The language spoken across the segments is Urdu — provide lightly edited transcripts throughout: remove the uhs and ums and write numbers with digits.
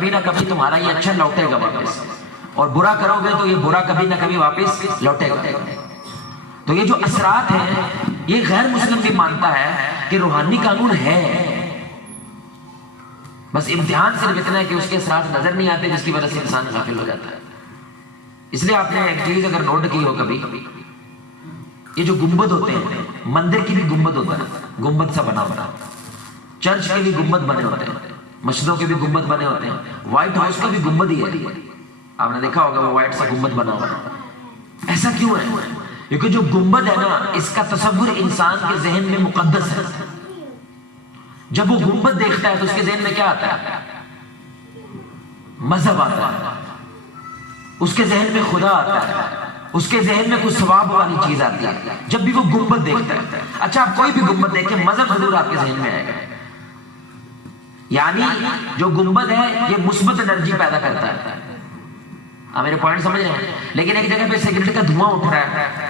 کبھی نہ کبھی تمہارا یہ اچھا لوٹے گا واپس، اور برا کرو گے تو یہ برا کبھی نہ کبھی واپس لوٹے گا۔ تو یہ جو اثرات ہیں، یہ غیر مسلم بھی مانتا ہے کہ روحانی قانون ہے، بس امتحان صرف اتنا ہے کہ اس کے اثرات نظر نہیں آتے، جس کی وجہ سے انسان غافل ہو جاتا ہے۔ اس لیے آپ نے ایک چیز اگر نوٹ کی ہو کبھی، یہ جو گنبد ہوتے ہیں، مندر کی بھی گنبد ہوتا ہے، گنبد سا بنا ہوتا ہے، چرچ کے بھی گنبد بنے ہوتے ہیں، مسجدوں کے بھی گنبد بنے ہوتے ہیں، وائٹ ہاؤس کا بھی گنبد ہی ہے، آپ نے دیکھا ہوگا وہ وائٹ سا گنبد بنا ہوا ہے۔ ایسا کیوں ہے؟ کیونکہ جو گنبد ہے نا، اس کا تصور انسان کے ذہن میں مقدس ہے۔ جب وہ گنبد دیکھتا ہے تو اس کے ذہن میں کیا آتا ہے؟ مذہب آتا ہے، اس کے ذہن میں خدا آتا ہے، اس کے ذہن میں کچھ ثواب والی چیز آتی ہے جب بھی وہ گنبد دیکھتا ہے۔ اچھا، آپ کوئی بھی گنبد دیکھیں، مذہب ضرور آپ کے ذہن میں آئے گا۔ یعنی جو گنبد ہے یہ مثبت انرجی پیدا کرتا ہے، آپ میرے پوائنٹ سمجھ رہے ہیں؟ لیکن ایک جگہ پہ سگریٹ کا دھواں اٹھ رہا ہے،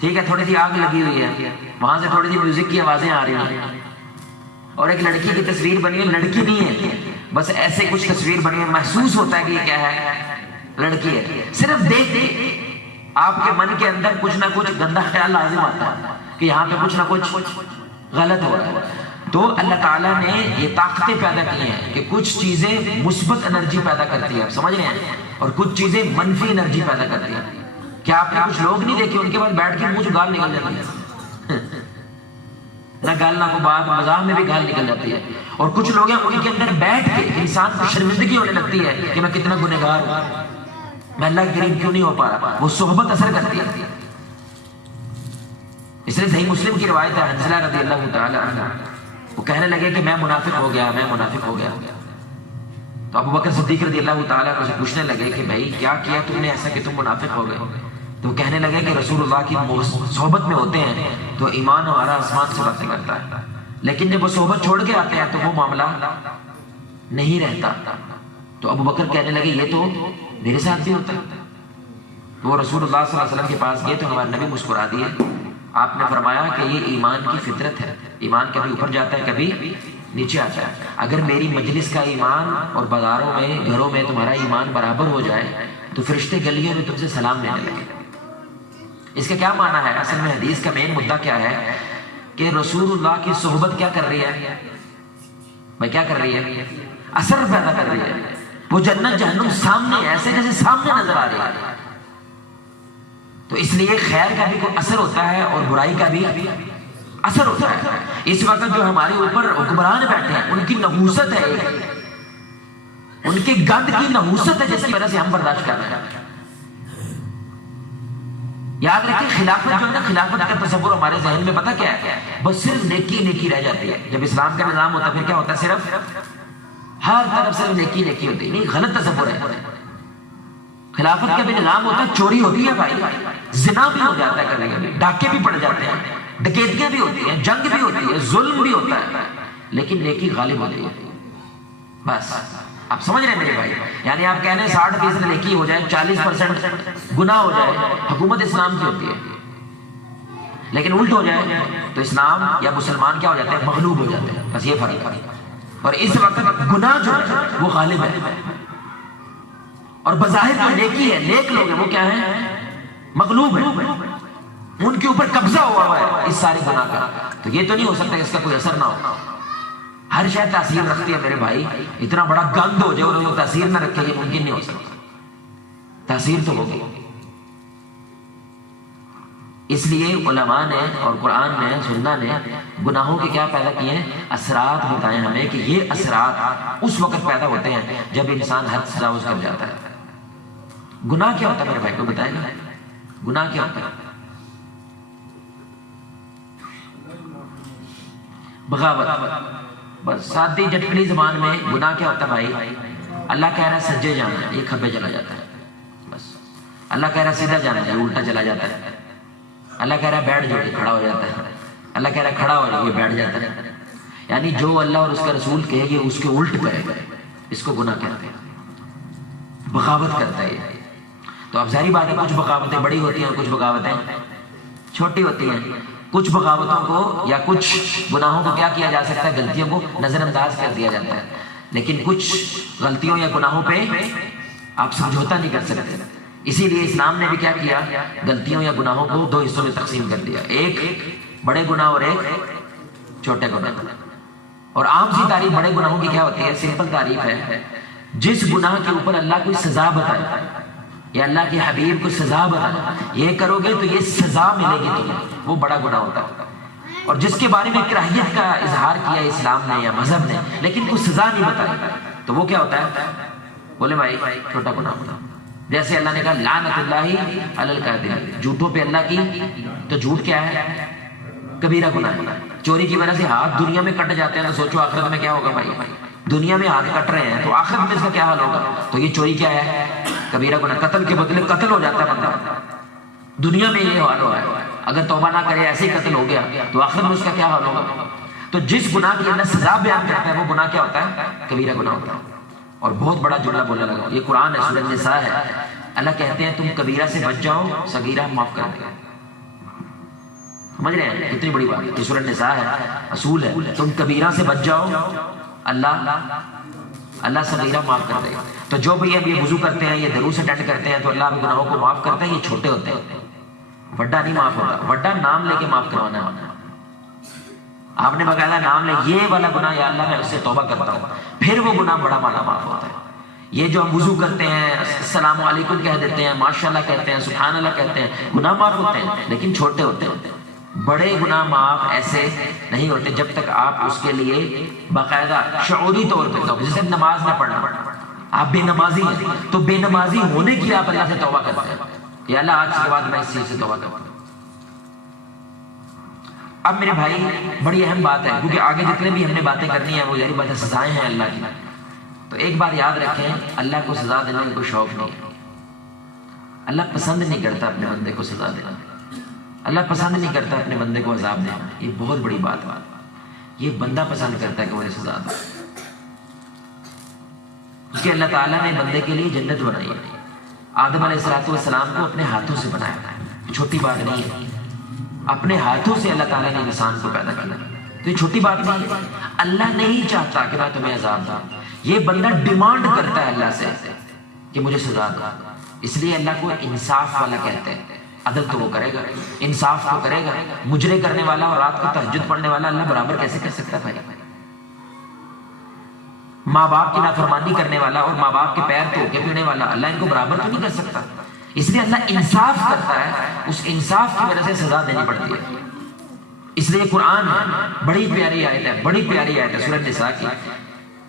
ٹھیک ہے، تھوڑی سی آگ لگی ہوئی ہے، وہاں سے تھوڑی سی میوزک کی آوازیں آ رہی ہیں، اور ایک لڑکی کی تصویر بنی ہے، لڑکی نہیں ہے، بس ایسے کچھ تصویر بنی ہے، محسوس ہوتا ہے کہ یہ کیا ہے؟ لڑکی ہے۔ صرف دیکھ آپ کے من کے اندر کچھ نہ کچھ گندا خیال لازم آتا ہے کہ یہاں پہ کچھ نہ کچھ غلط ہو رہا ہے۔ تو اللہ تعالیٰ نے یہ طاقتیں پیدا کی ہیں کہ کچھ چیزیں مثبت انرجی پیدا کرتی ہے، آپ سمجھ رہے ہیں، اور کچھ چیزیں منفی انرجی پیدا کرتی ہیں۔ کیا آپ نے کچھ لوگ نہیں دیکھے ان کے بعد بیٹھ کے منہ سے گال نکل جاتی ہے؟ نہ گال نہ کو بات، مزاح میں بھی گال نکل جاتی ہے۔ اور کچھ لوگ ہیں ان کے اندر بیٹھ کے انسان کو شرمندگی ہونے لگتی ہے کہ میں کتنا گنہگار ہوں، میں اللہ کے قریب کیوں نہیں ہو پا رہا۔ وہ صحبت اثر کرتی ہے۔ اس لیے صحیح مسلم کی روایت ہے، حنظلہ رضی اللہ تعالی عنہ، وہ کہنے لگے کہ میں منافق ہو گیا، میں منافق ہو گیا۔ تو ابو بکر صدیق رضی اللہ تعالیٰ سے پوچھنے لگے کہ بھائی کیا کیا تم نے ایسا کہ تم منافق ہو گئے؟ تو وہ کہنے لگے کہ رسول اللہ کی صحبت میں ہوتے ہیں تو ایمان ہمارا آسمان سے باتیں کرتا ہے، لیکن جب وہ صحبت چھوڑ کے آتے ہیں تو وہ معاملہ نہیں رہتا۔ تو ابو بکر کہنے لگے یہ تو میرے ساتھ بھی ہوتا ہے۔ تو وہ رسول اللہ صلی اللہ علیہ وسلم کے پاس گئے تو ہمارے نبی مسکرا دیے، آپ نے فرمایا کہ یہ ایمان کی فطرت ہے، ایمان کبھی اوپر جاتا ہے کبھی نیچے آتا ہے۔ اگر میری مجلس کا ایمان اور بازاروں میں گھروں میں تمہارا ایمان برابر ہو جائے تو فرشتے گلیوں میں تم سے سلام لینے لگے۔ اس کا کیا معنی ہے؟ اصل میں حدیث کا مین مدعا کیا ہے کہ رسول اللہ کی صحبت کیا کر رہی ہے بھائی؟ کیا کر رہی ہے؟ اثر پیدا کر رہی ہے۔ وہ جنت جہنم سامنے ایسے جیسے سامنے نظر آ رہی ہے۔ تو اس لیے خیر کا بھی کوئی اثر ہوتا ہے اور برائی کا بھی اثر ہوتا ہے۔ اس وقت جو ہمارے اوپر حکمران بیٹھے ہیں ان کی نحوست ہے، ان کے گند کی نحوست ہے جس کی وجہ سے ہم برداشت کر رہے ہیں۔ یاد رکھیں خلافت جو ہے نا، خلافت کا تصور ہمارے ذہن میں پتہ کیا ہے؟ بس صرف نیکی نیکی رہ جاتی ہے۔ جب اسلام کا نظام ہوتا ہے پھر کیا ہوتا ہے؟ صرف ہر طرف سے نیکی نیکی ہوتی ہے۔ نہیں، غلط تصور ہے۔ خلافت کا بھی نظام ہوتا ہے، چوری ہوتی ہے بھائی، زنا بھی ہو جاتا ہے، کبھی کبھی ڈاکے بھی پڑ جاتے ہیں، ڈکیتیاں بھی ہوتی ہیں، جنگ بھی ہوتی ہے، ظلم بھی ہوتا ہے، لیکن نیکی غالب ہوتی ہے۔ بس آپ سمجھ رہے ہیں میرے بھائی؟ یعنی آپ کہہ رہے ہیں 60% نیکی ہو جائے، 40% گناہ ہو جائے، حکومت اسلام کی ہوتی ہے، لیکن الٹ ہو جائے تو اسلام یا مسلمان کیا ہو جاتے ہیں؟ مغلوب ہو جاتے ہیں۔ بس یہ فرق ہے۔ اور اس وقت گناہ جو ہے وہ غالب ہے، اور بظاہر جو نیکی ہے، نیک لوگ ہیں، وہ کیا ہیں؟ مغلوب ہیں، ان کے اوپر قبضہ ہوا ہے اس سارے گناہ کا۔ تو یہ تو نہیں ہو سکتا کہ اس کا کوئی اثر نہ ہو۔ ہر شے تاثیر رکھتی ہے میرے بھائی، اتنا بڑا گند ہو جائے اور وہ تاثیر نہ رکھے، یہ ممکن نہیں ہو سکتا، تاثیر تو ہوگی۔ اس لیے علماء نے اور قرآن نے، سننا نے گناہوں کے کیا پیدا کیے ہیں؟ اثرات بتائیں ہمیں کہ یہ اثرات اس وقت پیدا ہوتے ہیں جب انسان حد سے تجاوز کر جاتا ہے۔ گناہ کیا ہوتا ہے میرے بھائی کو بتائیں گا؟ گناہ کیا ہوتا ہے؟ بغاوت۔ بس سادی جٹکڑی زبان میں گناہ کیا ہوتا ہے بھائی؟ اللہ کہہ رہا ہے سجے جانا ہے، یہ کھبے چلا جاتا ہے۔ بس اللہ کہہ رہا ہے سیدھا جانا ہے، الٹا چلا جاتا ہے۔ اللہ کہہ رہا ہے بیٹھ جاؤ، یہ کھڑا ہو جاتا ہے۔ اللہ کہہ رہا ہے کھڑا ہو جاؤ، یہ بیٹھ جاتا ہے۔ یعنی جو اللہ اور اس کا رسول کہے گے اس کے الٹ کرے گا، اس کو گناہ کہتے ہیں، بغاوت کرتا ہے۔ تو اب ظاہری بات ہے کچھ بغاوتیں بڑی ہوتی ہیں اور کچھ بغاوتیں چھوٹی ہوتی ہیں۔ کچھ بغاوتوں کو یا کچھ گناہوں کو کیا کیا جا سکتا ہے؟ غلطیوں کو نظر انداز کر دیا جاتا ہے، لیکن کچھ غلطیوں یا گناہوں پہ آپ سمجھوتا نہیں کر سکتے. اسی لیے اسلام نے بھی کیا کیا, غلطیوں یا گناہوں کو دو حصوں میں تقسیم کر دیا, ایک بڑے گناہ اور ایک چھوٹے گناہ. اور عام سی تعریف بڑے گناہوں کی کیا ہوتی ہے؟ سمپل تعریف ہے, جس گناہ کے اوپر اللہ کوئی سزا بتائے یا اللہ کے حبیب کو سزا بتائے, یہ کرو گے تو یہ سزا ملے گی تمہیں, وہ بڑا گناہ ہوتا ہے. اور جس کے بارے میں کراہیت کا اظہار کیا اسلام نے یا مذہب نے لیکن کوئی سزا نہیں بتائی, تو وہ کیا ہوتا ہے؟ بولے بھائی چھوٹا گناہ ہوتا ہے. جیسے اللہ نے کہا لعنت اللہ علی الکاذبین, جھوٹوں پہ اللہ کی, تو جھوٹ کیا ہے؟ کبیرہ گناہ ہے. چوری کی وجہ سے ہاتھ دنیا میں کٹ جاتے ہیں تو سوچو آخرت میں کیا ہوگا بھائی. دنیا میں ہاتھ کٹ رہے ہیں تو آخرت میں اس کا کیا حال ہوگا؟ تو یہ چوری کیا ہے؟ کبیرہ گناہ. قتل کے بدلے قتل ہو جاتا ہے بندہ, دنیا میں یہ حال ہو رہا ہے. اگر توبہ نہ کرے ایسے ہی قتل ہو گیا تو آخرت میں اس کا کیا حال ہوگا؟ تو جس گناہ کی اللہ سزا بیان کرتا ہے وہ گناہ کیا ہوتا ہے؟ کبیرہ گناہ ہوتا ہے. اور بہت بڑا جملہ بولنے لگا, یہ قرآن ہے, سورہ النساء ہے. اللہ کہتے ہیں تم کبیرہ سے بچ جاؤ, صغیرہ معاف کر دے. سمجھ رہے ہیں کتنی بڑی بات ہے؟ یہ سورہ النساء ہے, اصول ہے, تم کبیرہ سے بچ جاؤ, اللہ صغیرہ معاف کر دے گا. تو جو بھی اب یہ وضو کرتے ہیں, یہ دروس اٹینڈ کرتے ہیں تو اللہ اب گناہوں کو معاف کرتے ہیں, یہ چھوٹے ہوتے ہیں, بڑا نہیں معاف ہوتا. بڑا نام لے کے معاف کروانا ہے. آپ نے باقاعدہ نام لے, یہ والا گناہ یا اللہ میں اس سے توبہ کرتا ہوں, پھر وہ گناہ بڑا والا معاف ہوتا ہے. یہ جو ہم وضو کرتے ہیں, السلام علیکم کہہ دیتے ہیں, ماشاءاللہ کہتے ہیں, سبحان اللہ کہتے ہیں, گناہ معاف ہوتے ہیں لیکن چھوٹے ہوتے ہیں. بڑے گناہ معاف ایسے نہیں ہوتے جب تک آپ اس کے لیے باقاعدہ شعوری طور پہ توبہ, جیسے نماز نہ پڑھنا, آپ بے نمازی ہیں تو بے نمازی ہونے کی آپ اللہ سے توبہ کرتے ہیں, یا اللہ آج کے بعد میں اس چیز سے توبہ کرتا ہوں. اب میرے بھائی بڑی اہم بات ہے, کیونکہ آگے جتنے بھی ہم نے باتیں کرنی ہیں وہ یہی باتیں سزائیں ہیں اللہ کی. تو ایک بات یاد رکھیں, اللہ کو سزا دینے کا کوئی شوق نہیں. اللہ پسند نہیں کرتا اپنے بندے کو سزا دینا, اللہ پسند نہیں کرتا اپنے بندے کو عذاب دینا. یہ بہت بڑی بات ہے. یہ بندہ پسند کرتا ہے کہ مجھے سزا دے, کیونکہ اللہ تعالیٰ نے بندے کے لیے جنت بنائی ہے. آدم علیہ السلام کو اپنے ہاتھوں سے بنایا, چھوٹی بات نہیں ہے. اپنے ہاتھوں سے اللہ تعالیٰ نے انسان کو پیدا کیا, تو یہ چھوٹی بات نہیں ہے. اللہ نہیں چاہتا کہ میں تمہیں عذاب دوں, یہ بندہ ڈیمانڈ کرتا ہے اللہ سے کہ مجھے سزا دو. اس لیے اللہ کو انصاف والا کہتے ہیں. عدل تو وہ کرے گا, انصاف تو کرے گا. مجرے کرنے والا اور رات کو تہجد پڑھنے والا اللہ برابر کیسے کر سکتا ہے بھائی؟ ماں باپ کی نافرمانی کرنے والا اور ماں باپ کے پیر دھو کے پینے والا اللہ ان کو برابر تو نہیں کر سکتا. اس لیے اللہ انصاف کرتا ہے, اس انصاف کی وجہ سے سزا دینی پڑتی ہے. اس لیے قرآن بڑی پیاری آیت ہے, بڑی پیاری آیت ہے سورہ النساء کی.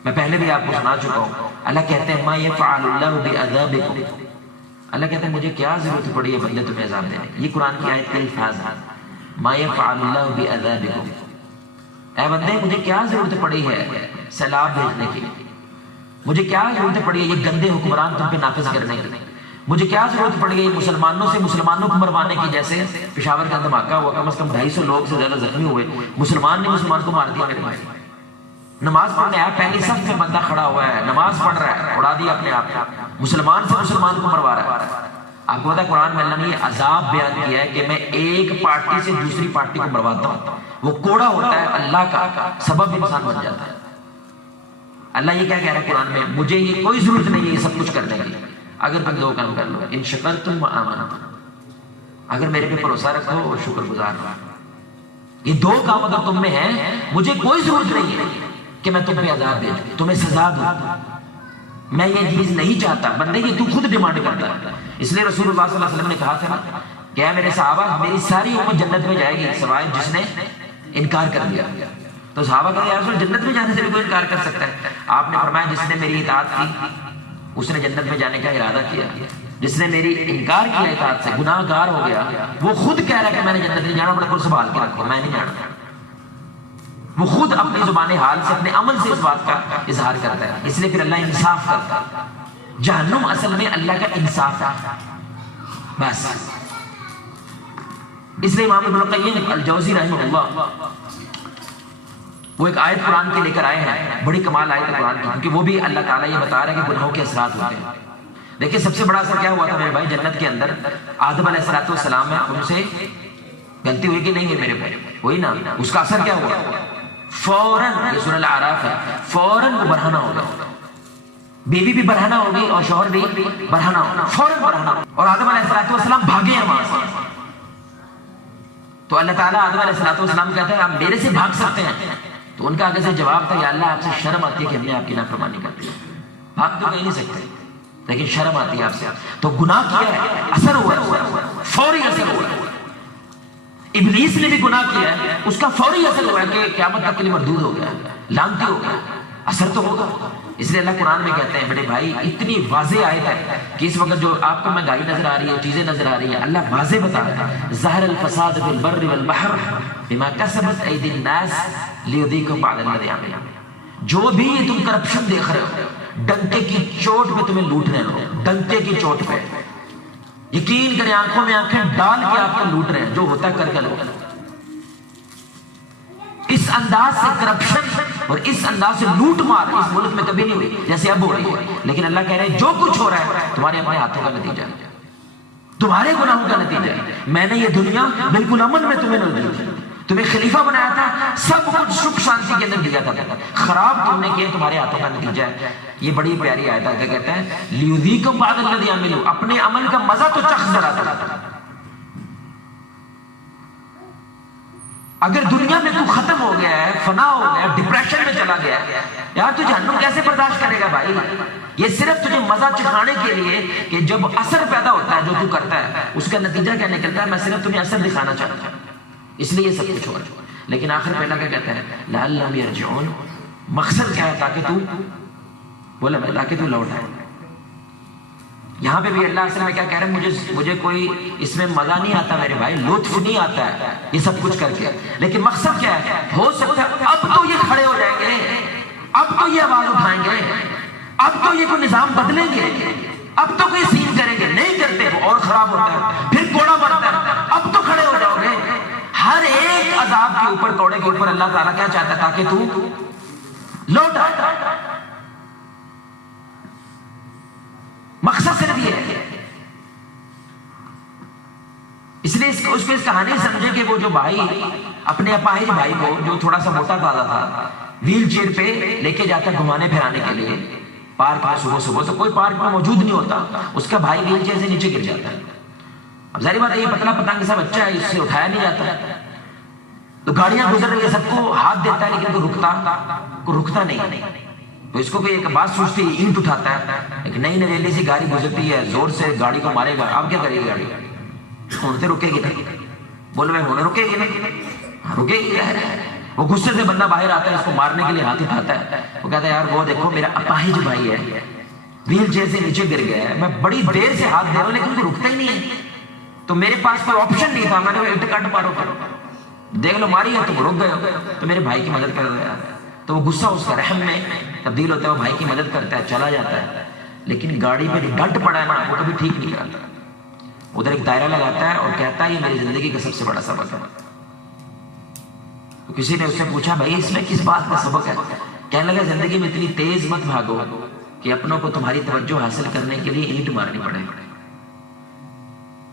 میں پہلے بھی آپ کو سنا چکا ہوں. اللہ کہتے ہیں ما یفعل اللہ بعذابکم, اللہ کہتے ہیں مجھے کیا ضرورت پڑی ہے بندے تمہیں عذاب دینے. یہ قرآن کی آیت کے الفاظ ہیں, ما یفعل اللہ بعذابکم, اے بندے مجھے کیا ضرورت پڑی ہے سیلاب بھیجنے کی, مجھے کیا ضرورت پڑی ہے یہ گندے حکمران تم پہ نافذ کرنے کی, مجھے کیا ضرورت پڑی ہے یہ مسلمانوں سے مسلمانوں کو مروانے کی. جیسے پشاور کا دھماکہ ہوا, کم از کم 250 لوگ سے زیادہ زخمی ہوئے, مسلمان نے مسلمان کو مار دیا. میرے بھائی نماز پڑھنے آیا, پہلی صف میں بندہ کھڑا ہوا ہے, نماز پڑھ رہا ہے, اڑا دیا اپنے آپ کو, مسلمان سے مسلمان کو مروا رہا ہے. آپ کو پتا ہے قرآن میں اللہ نے یہ عذاب بیان کیا ہے کہ میں ایک پارٹی سے دوسری پارٹی کو مرواتا ہوں. وہ کوڑا ہوتا ہے اللہ کا سبب انسان بن جاتا ہے. اللہ یہ کیا کہہ رہا ہے قرآن میں, مجھے یہ کوئی ضرورت نہیں ہے یہ سب کچھ کرنے کی, اگر تم دو کام کر لو, ان شکرتم وآمنتم, اگر میرے پہ بھروسہ رکھو اور شکر گزار رہو. یہ دو کام اگر تم میں ہیں, مجھے کوئی ضرورت نہیں ہے کہ میں تم پہ عذاب دے دوں, تمہیں سزا دوں. میں یہ چیز نہیں چاہتا. بندے کی تو خود ڈیمانڈ کرتا ہے. اس لیے رسول اللہ صلی اللہ علیہ وسلم نے کہا تھا کہ میرے صحابہ میری ساری امت جنت میں جائے گی سوائے جس نے انکار کر دیا. تو صحابہ کہا یا رسول جنت میں جانے سے بھی کوئی انکار کر سکتا ہے؟ آپ نے فرمایا جس نے میری اطاعت کی اس نے جنت میں جانے کا ارادہ کیا, جس نے میری انکار کیا اطاعت سے گناہ گار ہو گیا, وہ خود کہہ رہا ہے کہ میں نے جنت نہیں جانا, بڑا کو سنبھال کے رکھو میں نہیں جانا. وہ خود اپنی زبان حال سے اپنے عمل سے اس بات کا اظہار کرتا ہے. اس لیے پھر اللہ انصاف کرتا ہے. جہنم اصل میں اللہ کا انصاف ہے بس. اس لیے امام ابن القیم الجوزی رحمہ اللہ وہ ایک آیت قرآن کے لے کر آئے ہیں, بڑی کمال آیت قرآن کی, کیونکہ وہ بھی اللہ تعالیٰ یہ بتا رہا ہے کہ گناہوں کے اثرات ہوتے ہیں. دیکھیں سب سے بڑا اثر کیا ہوا تھا میرے بھائی جنت کے اندر, آدم علیہ السلام ہے, ان سے غلطی ہوئی کہ نہیں ہے میرے بھائی, وہی نا, اس کا اثر کیا ہوا, فوراً، یہ سورہ الاعراف ہے، فوراً وہ برہنہ ہوگا، بیوی بھی برہنہ ہوگی اور شوہر بھی برہنہ ہوگا، فوراً برہنہ ہوگا۔ اور آدم علیہ السلام بھاگے ہیں وہاں سے، تو اللہ تعالیٰ آدم علیہ السلام کہتے ہیں آپ میرے سے بھاگ سکتے ہیں، تو ان کا آگے سے جواب تھا یا اللہ آپ سے شرم آتی ہے کہ ہم نے آپ کی نافرمانی کرتی ہے، بھاگ تو کہیں نہیں سکتے لیکن شرم آتی ہے آپ سے، تو گناہ کیا ہے، اثر ہوا ہے، فوری اثر ہوا ہے۔ ابلیس نے بھی گناہ کیا ہے، اس کا فوری اثر ہوا ہے کہ قیامت تک کے لیے مردود ہو گیا، لعنتی ہو گیا، اثر تو ہوگا۔ اس لیے اللہ قرآن میں کہتے ہیں بڑے بھائی اتنی واضح آیت ہے کہ اس وقت جو آپ کو مہنگائی نظر آ رہی ہے، چیزیں نظر آ رہی ہیں، اللہ واضح بتا رہا ہے ظاہر الفساد فی البر والبحر بما کسبت ایدی الناس لیذیقہم بعض الذی عملوا۔ جو بھی یہ تم کرپشن دیکھ رہے ہو، ڈنکے کی چوٹ پہ تمہیں لوٹ رہے ہو، ڈنکے کی چوٹ پہ، یقین کریں آنکھوں میں آنکھیں ڈال کے آپ کو لوٹ رہے ہیں، جو ہوتا ہے کر کے لوٹ۔ اس انداز سے کرپشن اور اس انداز سے لوٹ مار اس ملک میں کبھی نہیں ہوئی جیسے اب ہو رہی ہے، لیکن اللہ کہہ رہے ہیں جو کچھ ہو رہا ہے تمہارے اپنے ہاتھوں کا نتیجہ ہے، تمہارے گناہوں کا نتیجہ ہے۔ میں نے یہ دنیا بالکل امن میں تمہیں نہ دی، تمہیں خلیفہ بنایا تھا، سب کچھ سکھ شانتی کے اندر دیا تھا، خراب تم نے کیا، تمہارے ہاتھوں کا نتیجہ ہے۔ یہ بڑی پیاری آیت ہے کہ کہتا ہے لیذیقہم بعض الذی عملوا، اپنے عمل کا مزہ تو چکھ ذرا تھا۔ اگر دنیا میں تو ختم ہو گیا ہے، فنا ہو گیا ہے، ڈپریشن میں چلا گیا ہے، یار تو جہنم کیسے برداشت کرے گا بھائی؟ یہ صرف تجھے مزہ چکھانے کے لیے کہ جب اثر پیدا ہوتا ہے جو تو کرتا ہے اس کا نتیجہ کیا نکلتا ہے، میں صرف تمہیں اثر دکھانا چاہتا ہوں، اس لیے یہ سب کچھ ہو رہا ہے۔ لیکن آخر پہ اللہ کیا کہتا ہے لعلہم یرجعون، مقصد کیا ہے تاکہ تو بولا میں تاکہ تو لوٹ آئے۔ یہاں پہ بھی اللہ اصل میں کیا کہہ رہے ہیں، مجھے کوئی اس میں مزہ نہیں آتا میرے بھائی، لطف نہیں آتا ہے یہ سب کچھ کر کے، لیکن مقصد کیا ہے، ہو سکتا ہے اب تو یہ کھڑے ہو جائیں گے، اب تو یہ آواز اٹھائیں گے، اب تو یہ کوئی نظام بدلیں گے، اب تو کوئی سین کریں گے، نہیں کرتے اور خراب ہوتا ہے، پھر کوڑا بڑھتا ہے، اب تو کھڑے ہو جاؤ گے۔ ہر ایک عذاب کے اوپر، کوڑے کے اوپر اللہ تعالیٰ کیا چاہتا ہے تاکہ تو لوٹ آئے، مقصد صرف یہ ہے۔ اس لیے اس کو اس کہانی سمجھے کہ وہ جو بھائی اپنے اپاہج بھائی کو جو تھوڑا سا موٹا تازہ تھا ویل چیئر پہ لے کے جاتا گھمانے پھرانے کے لیے پارک میں، صبح صبح تو کوئی پارک میں موجود نہیں ہوتا، اس کا بھائی ویل چیئر سے نیچے گر جاتا ہے۔ اب ظاہر بات ہے یہ پتلا پتنگ سا بچہ ہے، اس سے اٹھایا نہیں جاتا، تو گاڑیاں گزر رہی ہے، سب کو ہاتھ دیتا ہے لیکن کوئی رکتا نہیں، تو اس کو کوئی ایک بات سوچتی ہے، اینٹ اٹھاتا ہے، ایک نئی نویلی سی گاڑی گزرتی ہے، زور سے گاڑی کو مارے گا، اب کیا کرے گی گاڑی؟ ہونے رکے گی نہیں، بولو میں ہونے رکے گی نہیں، رکے گی۔ وہ غصے سے بندہ باہر آتا ہے، اس کو مارنے کے لیے ہاتھ اٹھاتا ہے، وہ کہتا ہے یار وہ دیکھو میرا اپاہج بھائی ہے، ویل چیئر سے نیچے گر گیا ہے، میں بڑی دیر سے ہاتھ دے رہا ہوں لیکن وہ رکتا ہی نہیں ہے، تو میرے پاس کوئی آپشن نہیں تھا، میں نے اٹ کٹ مارو، دیکھ لو ماری ہے تم رک گئے ہو، تو میرے بھائی کی مدد کر دیا۔ تو وہ غصہ اس کا رحم میں تبدیل ہوتا ہے، وہ بھائی کی مدد کرتا ہے، چلا جاتا ہے، لیکن گاڑی پہ جو ڈنٹ پڑا ہے نا وہ کبھی ٹھیک نہیں کراتا، ادھر ایک دائرہ لگاتا ہے اور کہتا ہے یہ میری زندگی کا سب سے بڑا سبق ہے۔ تو کسی نے اس سے پوچھا بھائی اس میں کس بات کا سبق ہے؟ کہنے لگا زندگی میں اتنی تیز مت بھاگو کہ اپنوں کو تمہاری توجہ حاصل کرنے کے لیے اینٹ مارنی پڑے،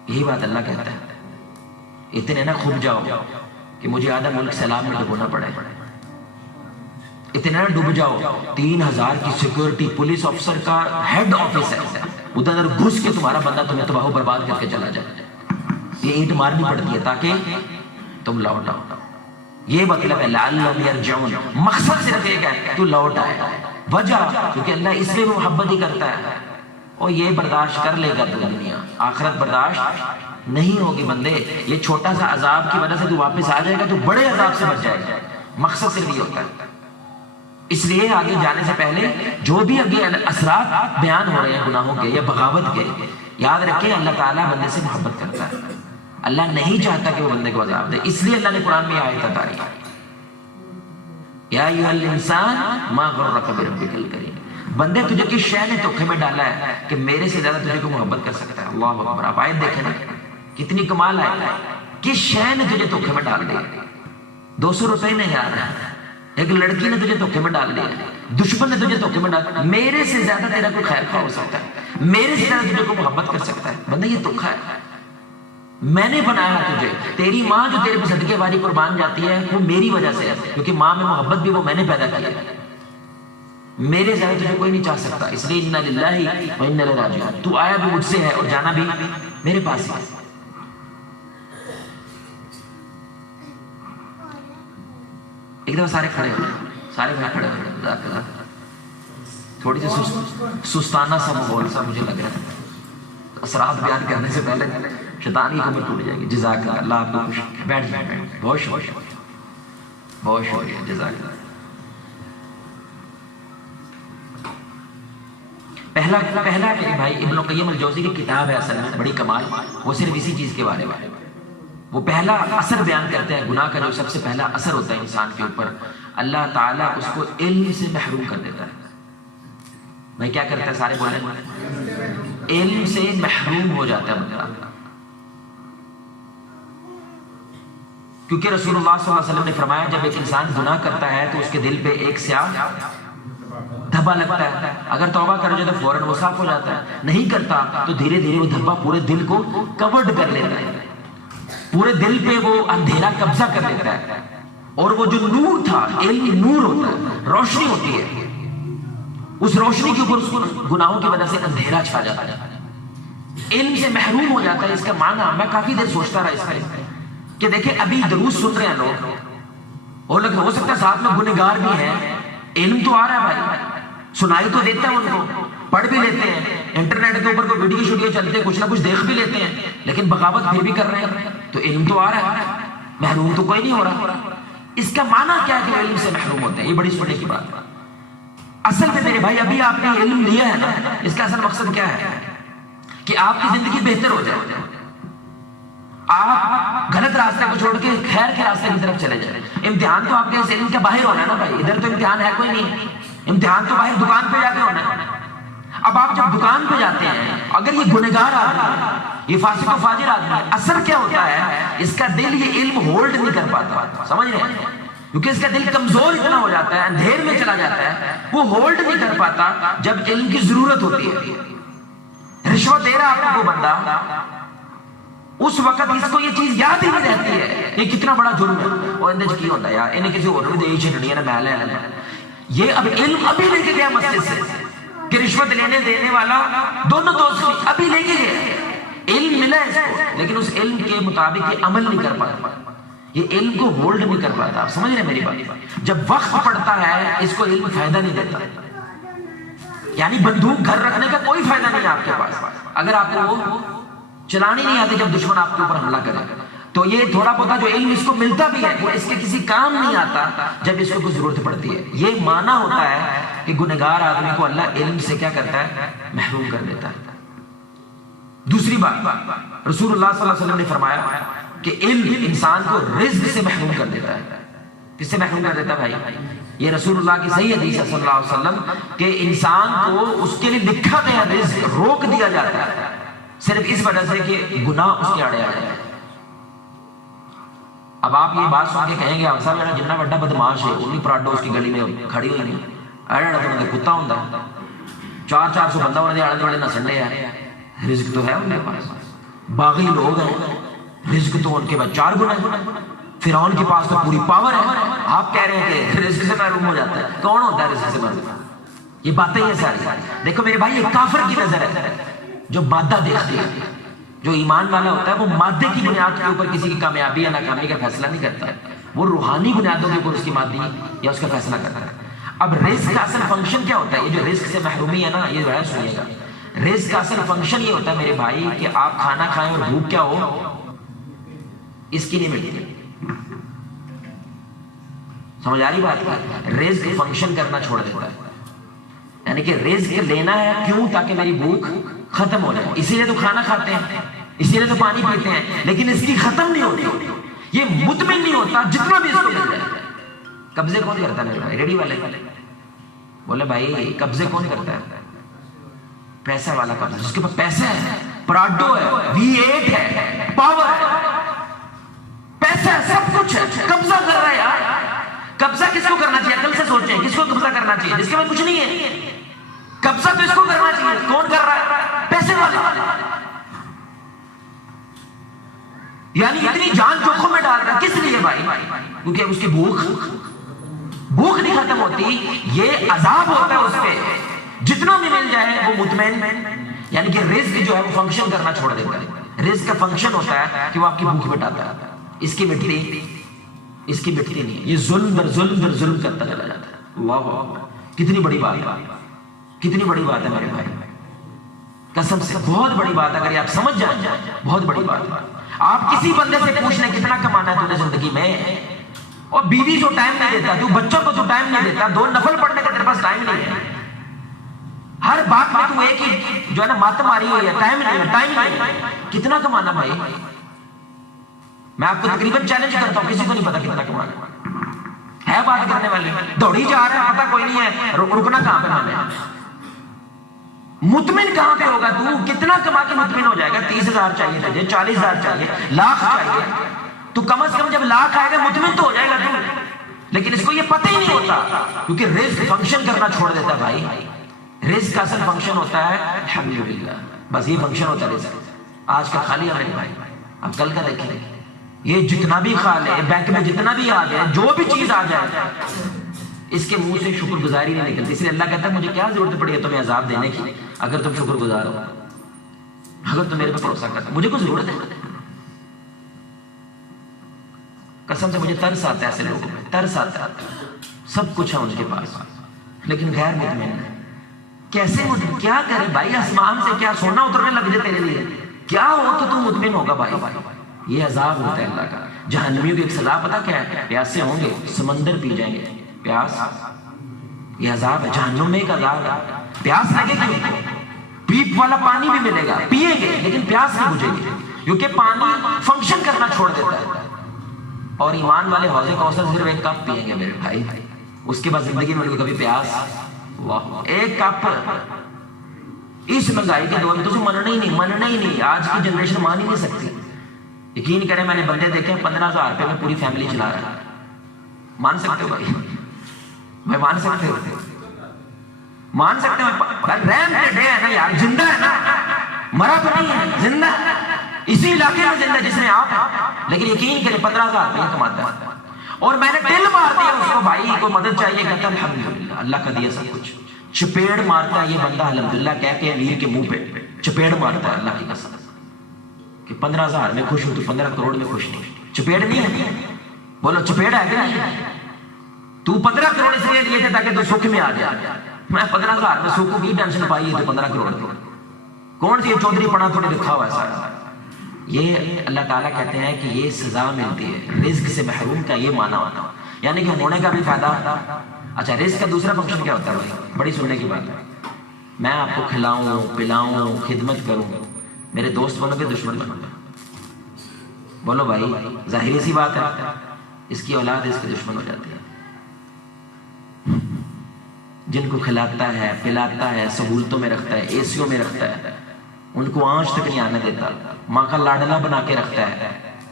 یہی بات اللہ کہتا ہے، اتنے نہ کھب جاؤ کہ مجھے آدھا ملک سیلاب میں ڈبونا پڑے، اتنے نہ ڈوب جاؤ 3000 کی سیکورٹی پولیس افسر کا ہیڈ آفس ہے، ادھر گھس کے تمہارا بندہ تمہیں تباہ و برباد کر کے چلا جائے، یہ اینٹ مارنی پڑتی ہے تاکہ تم لوٹ آؤ۔ یہ مطلب ہے لعلہم یرجعون، مقصد صرف ایک ہے تو لوٹ آئے، وجہ کیونکہ اللہ اس لیے محبت ہی کرتا ہے، اور یہ برداشت کر لے گا تو دنیا، آخرت برداشت نہیں ہوگی بندے، یہ چھوٹا سا عذاب کی وجہ سے تو واپس آ جائے گا تو بڑے عذاب سے بچ جائے گا، مقصد صرف یہ ہوتا ہے۔ اس لیے آگے جانے سے پہلے جو بھی ابھی اثرات بیان ہو رہے ہیں گناہوں کے یا بغاوت کے، یاد رکھیں اللہ تعالیٰ بندے سے محبت کرتا ہے، اللہ نہیں چاہتا کہ وہ بندے کو عذاب دے، اس لیے اللہ نے قرآن میں آیت اتاری یا ایھا الانسان ما غرک بربک الکریم، بندے تجھے کس شے نے دھوکے میں ڈالا ہے کہ میرے سے زیادہ تجھے کو محبت کر سکتا ہے؟ اللہ اکبر، آپ آیت دیکھیں نا کتنی کمال ہے، کس شے نے تجھے دھوکے میں ڈال دیا؟ 200 روپے نہیں آ رہا، ایک لڑکی نے تجھے دھوکے میں ڈال دیا، دشمن نے تجھے دھوکے میں ڈال دیا، میرے سے زیادہ تیرا کوئی خیر خواہ ہو سکتا ہے، میرے سے زیادہ تجھے کو محبت کر سکتا ہے؟ بندہ یہ دھوکا ہے، میں نے بنایا تجھے. تیری ماں جو تیرے پہ صدقے واری قربان جاتی ہے وہ میری وجہ سے ہے, کیونکہ ماں میں محبت بھی وہ میں نے پیدا کی ہے. میرے ذریعے تجھے کوئی نہیں چاہ سکتا, اس لیے انا للہ و انا الیہ راجعون. تو آیا بھی مجھ سے ہے اور جانا بھی میرے پاس ہی ہے. ایک دفعہ سارے کھڑے ہو, سارے بھائی کھڑے ہو. تھوڑی سی سستانہ سا ماحول سا مجھے لگ رہا ہے. اسرار بیان کرنے سے پہلے شیطان کی کمر ٹوٹ جائے گی. جزاک اللہ, اللہ آپ کو خوش رکھے. بیٹھ جائیں, بہت شکریہ, بہت شکریہ, جزاک اللہ. پہلا میرے بھائی ابن القیم الجوزی کی کتاب ہے اصل میں, بڑی کمال. وہ صرف اسی چیز کے بارے میں, وہ پہلا اثر بیان کرتے ہیں. گناہ کا جو سب سے پہلا اثر ہوتا ہے انسان کے اوپر, اللہ تعالیٰ اس کو علم سے محروم کر دیتا ہے. بھائی کیا کرتا ہے, سارے بولیں, علم سے محروم ہو جاتا ہے بندہ. کیونکہ رسول اللہ صلی اللہ علیہ وسلم نے فرمایا جب ایک انسان گناہ کرتا ہے تو اس کے دل پہ ایک سیاہ دھبا لگتا ہے. اگر توبہ کر جائے تو فوراً وہ صاف ہو جاتا ہے, نہیں کرتا تو دھیرے دھیرے وہ دھبا پورے دل کو کورڈ کر لیتا ہے, پورے دل پہ وہ اندھیرا قبضہ کر لیتا ہے. اور وہ جو نور تھا, علم نور ہوتا ہے, روشنی ہوتی ہے, اس روشنی کے اوپر اس گناہوں کی وجہ سے اندھیرا چھا جاتا ہے, علم سے محروم ہو جاتا ہے. اس کا معنی میں کافی دیر سوچتا رہا اس میں کہ دیکھیں ابھی دروس سن رہے ہیں لوگ, اور ہو سکتا ہے ساتھ میں گنہگار بھی ہیں, علم تو آ رہا ہے بھائی, سنائی تو دیتا ہے ان کو, پڑھ بھی لیتے ہیں, انٹرنیٹ کے اوپر کوئی ویڈیو شوڈیو چلتے ہیں, کچھ نہ کچھ دیکھ بھی لیتے ہیں, لیکن بغاوت پھر بھی کر رہے ہیں. تو علم تو آ رہا ہے, محروم تو کوئی نہیں ہو رہا. اس کا معنی کیا ہے کہ علم سے محروم ہوتے ہیں؟ یہ بڑی سننے کی بات ہے. اصل میں میرے بھائی ابھی آپ نے علم لیا ہے نا, اس کا اصل مقصد کیا ہے کہ آپ کی زندگی بہتر ہو جائے, آپ غلط راستے کو چھوڑ کے خیر کے راستے کی طرف چلے جائیں. امتحان تو آپ کے اس علم کے باہر ہونا ہے نا بھائی, ادھر تو امتحان ہے کوئی نہیں, امتحان تو باہر دکان پہ جا کے ہونا ہے. اب آپ جب دکان پہ جاتے ہیں, اگر یہ گنہگار آدمی ہے, یہ فاسق و فاجر آدمی ہے, اثر کیا ہوتا ہے, اس کا دل یہ علم ہولڈ نہیں کر پاتا, سمجھ رہے ہیں, کیونکہ اس کا دل کمزور اتنا ہو جاتا ہے, اندھیر میں چلا جاتا ہے, وہ ہولڈ نہیں کر پاتا جب علم کی ضرورت ہوتی ہے. رشوت دے رہا آپ کو بندہ, اس وقت اس کو یہ چیز یاد ہی نہیں رہتی ہے یہ کتنا بڑا جرم ہے, اور اندر کی ہوتا ہے یار انہیں کسی اور بھی دے چھڑنی ہے نا محل ہے. یہ اب علم ابھی لے کے گیا مسجد سے کہ رشوت لینے دینے والا دونوں دوست ابھی لے کے گیا, علم ملا ہے اس کو, لیکن اس علم کے مطابق یہ عمل نہیں کر پاتا, یہ علم کو ہولڈ نہیں کر پاتا. آپ سمجھ رہے ہیں میری بات؟ جب وقت پڑتا ہے اس کو علم فائدہ نہیں دیتا. یعنی بندوق گھر رکھنے کا کوئی فائدہ نہیں ہے آپ کے پاس اگر آپ کو وہ چلانی نہیں آتی جب دشمن آپ کے اوپر حملہ کرے. تو یہ تھوڑا بہت جو علم اس کو ملتا بھی ہے وہ اس کے کسی کام نہیں آتا جب اس کو کوئی ضرورت پڑتی ہے. یہ معنی ہوتا ہے کہ گنہگار آدمی کو اللہ علم سے کیا کرتا ہے, محروم کر دیتا ہے. دوسری بات, رسول اللہ صلی اللہ علیہ وسلم نے فرمایا کہ علم انسان کو رزق سے محروم کر دیتا ہے. کس سے محروم کر دیتا ہے بھائی؟ یہ رسول اللہ کی صحیح حدیث ہے صلی اللہ علیہ وسلم کہ انسان کو اس کے لیے لکھا گیا رزق روک دیا جاتا ہے صرف اس وجہ سے کہ گناہ اس کے آڑے آ جائے. اب آپ یہ بات سن کے کہیں گے صاحب میرا جنہ بڑا بدماش ہے, انہیں پراڈو اس کی گلی میں کھڑی ہوئی نہیں, اڑا تو کتا ہوں 400 بندہ انہوں نے آڑے والے نسنڈے ہیں, رزق تو ہے ان کے پاس, باغی لوگ ہیں, رزق تو ان کے پاس 4 گنا ہے, فرعون کے پاس تو پوری پاور ہے. آپ کہہ رہے ہیں کہ رزق سے محروم ہو جاتا ہے, کون ہوتا ہے رزق سے محروم؟ یہ باتیں یہ ساری. دیکھو میرے بھائی, یہ کافر کی نظر ہے جو مادہ دیکھتی ہے. جو ایمان والا ہوتا ہے وہ مادے کی بنیاد کے اوپر کسی کی کامیابی یا ناکامی کا فیصلہ نہیں کرتا ہے, وہ روحانی بنیادوں کے اوپر اس کی مادی یا اس کا فیصلہ کرتا ہے. اب رزق کا اصل فنکشن کیا ہوتا ہے؟ یہ جو رزق سے محرومی ہے نا, یہ ذرا سنیے گا, رزق کا اصل فنکشن یہ ہوتا ہے میرے بھائی کہ آپ کھانا کھائیں اور بھوک کیا ہو اس کی نہیں ملتی. سمجھ آ رہی بات ہے؟ رزق فنکشن کرنا چھوڑ دیتا ہے, یعنی کہ رزق لینا ہے کیوں؟ تاکہ میری بھوک ختم ہو جائے, اسی لیے تو کھانا کھاتے ہیں, اسی لیے تو پانی پیتے ہیں, لیکن اس کی ختم نہیں ہوتی, یہ مطمئن نہیں ہوتا جتنا بھی اس کو مل جائے. قبضے کون کرتا ہے؟ ریڈی والے بولے بھائی قبضے کون کرتا ہے؟ پیسہ والا قبضہ, جس کے پاس پیسہ ہے, پراڈو ہے, V8 ہے, پاور ہے, پیسہ ہے, سب کچھ ہے, قبضہ کر رہا ہے یار. قبضہ کس کو کرنا چاہیے؟ عقل سے سوچیں, کس کو قبضہ کرنا چاہیے؟ جس کے پاس کچھ نہیں ہے. قبضہ تو اس کو کرنا چاہیے, کون کر رہا ہے؟ پیسے والا. یعنی اتنی جان جوخم میں ڈال رہا ہے، کس لیے بھائی؟ کیونکہ اس کی بھوک نہیں ختم ہوتی، یہ عذاب ہوتا ہے اس پہ، جتنا بھی مل جائے وہ مطمئن، یعنی کہ رزق جو ہے وہ فنکشن کرنا چھوڑ دیتا ہے۔ رزق کا فنکشن ہوتا ہے کہ وہ آپ کی بھوک مٹاتا ہے، اس کی مٹتی نہیں ہے، یہ ظلم در ظلم کرتا چلا جاتا ہے۔ اللہ اکبر، کتنی بڑی بات ہے میرے بھائی، قسم سے بہت بڑی بات ہے، اگر یہ آپ سمجھ جائیں بہت بڑی بات ہے۔ آپ کسی بندے سے پوچھ لیں کتنا کمانا ہے تو نے زندگی میں، اور بیوی جو ٹائم نہیں دیتا، تو بچوں کو تو ٹائم نہیں دیتا، 2 نفل پڑھنے کا تیرے پاس ٹائم نہیں ہے، ہر بات میں تو ایک ہی جو ہے نا ماتم ماری ہوئی ہے، ٹائم نہیں ہے، کتنا کمانا بھائی؟ میں آپ کو تقریباً چیلنج کرتا ہوں، کسی کو نہیں پتا کتنا کمانا ہے، بات کرنے والی دوڑی جا رہا ہے، پتا کوئی نہیں ہے، رکنا کہاں پہ ہمیں، مطمئن کہاں پہ ہوگا؟ تو کتنا کما کے مطمئن ہو جائے گا؟ 30,000 چاہیے تجھے، 40,000 چاہیے، لاکھ چاہیے، تو کم از کم جب لاکھ آئے گا مطمئن تو ہو جائے گا تو، لیکن اس کو یہ پتہ ہی نہیں ہوتا، کیونکہ رزق فنکشن کرنا چھوڑ دیتا ہے بھائی۔ رزق کا اصل فنکشن ہوتا ہے الحمدللہ، بس یہ فنکشن ہوتا ہے رزق۔ آج کا خالی ہے میرے بھائی، اب کل کا دیکھیں، یہ جتنا بھی کھا لے، بینک میں جتنا بھی آ جائے، جو بھی چیز آ جائے، اس کے منہ سے شکر گزاری نہیں نکلتی، اس لیے اللہ کہتا ہے مجھے کیا ضرورت پڑی ہے تمہیں عذاب دینے کی اگر تم شکر گزار ہو، اگر تم میرے پہ بھروسہ کرتے، مجھے کوئی ضرورت ہے؟ قسم سے مجھے ترس آتا ہے ایسے لوگوں میں، ترس آتا ہے، سب کچھ ہے ان کے پاس لیکن غیر مطمئن ہے۔ کیسے کیا کرے بھائی؟ آسمان سے کیا سونا اترنے لگ جائے تیرے لیے؟ کیا ہو تو تم مطمئن ہوگا بھائی؟ یہ عذاب ہوتا ہے اللہ کا۔ جہنمیوں کی ایک سزا پتہ کیا ہے؟ پیاسے ہوں گے، سمندر پی جائیں گے، پیاس، یہ عذاب ہے، جہنم میں ایک عذاب ہے، پیاس لگے گی، پیپ والا پانی بھی ملے گا، پیئیں گے لیکن پیاس نہیں بجھے گی، کیونکہ پانی فنکشن کرنا چھوڑ دیتا ہے۔ اور ایمان والے حوض کوثر صرف ایک کپ پیئیں گے میرے بھائی، اس کے بعد زندگی میں کبھی پیاس، ایک کپ، اس مہنگائی کے دور میں تو مننا ہی نہیں، آج کی جنریشن مان ہی نہیں سکتی۔ یقین کریں میں نے بندے دیکھے 15,000 روپے میں پوری فیملی چلا رہا ہے، مان سکتے ہو بھائی؟ میں مان سکتے ہو؟ رحم کے ڈے ہے نا یار، زندہ ہے نا، مرا تو نہیں ہے، زندہ ہے، اسی علاقے میں زندہ جس میں آپ، لیکن یقین کریں 15,000 روپے کماتا ہے۔ اور میں نے دل مار دیا اس کو، بھائی کو مدد چاہیے، کہتا ہے الحمدللہ اللہ کا دیا سب کچھ، چپیڑ مارتا ہے یہ بندہ الحمدللہ کہہ کے امیر کے منہ پہ چپیڑ مارتا ہے اللہ کی قسم کہ 15,000 میں خوش ہوں تو 15 کروڑ میں خوش نہیں۔ چپیڑ نہیں ہے، بولو چپیڑ ہے کہ نہیں؟ تو 15 کروڑ اس لیے لیے تھے تاکہ تو سکھ میں آ جائے، میں 15,000 میں سکھوں کی ٹینشن پائی ہے تو 15 کروڑ کون سی یہ چودھری پڑا تھوڑی لکھا ہوا ہے سارا۔ یہ اللہ تعالیٰ کہتے ہیں کہ یہ سزا ملتی ہے، رزق سے محروم کا یہ معنی ہوتا ہے، یعنی کہ ہونے کا بھی فائدہ ہوتا ہے۔ اچھا رزق کا دوسرا فنکشن کیا ہوتا ہے بھائی؟ بڑی سننے کی بات ہے، میں آپ کو کھلاؤں پلاؤں خدمت کروں، میرے دوست بنو گے دشمن بنو گے؟ بولو بھائی، ظاہری سی بات ہے، اس کی اولاد اس کے دشمن ہو جاتی ہے۔ جن کو کھلاتا ہے پلاتا ہے، سہولتوں میں رکھتا ہے، اے سیوں میں رکھتا ہے، ان کو آنچ تک نہیں آنے دیتا، ماں کا لاڈلا بنا کے رکھتا ہے،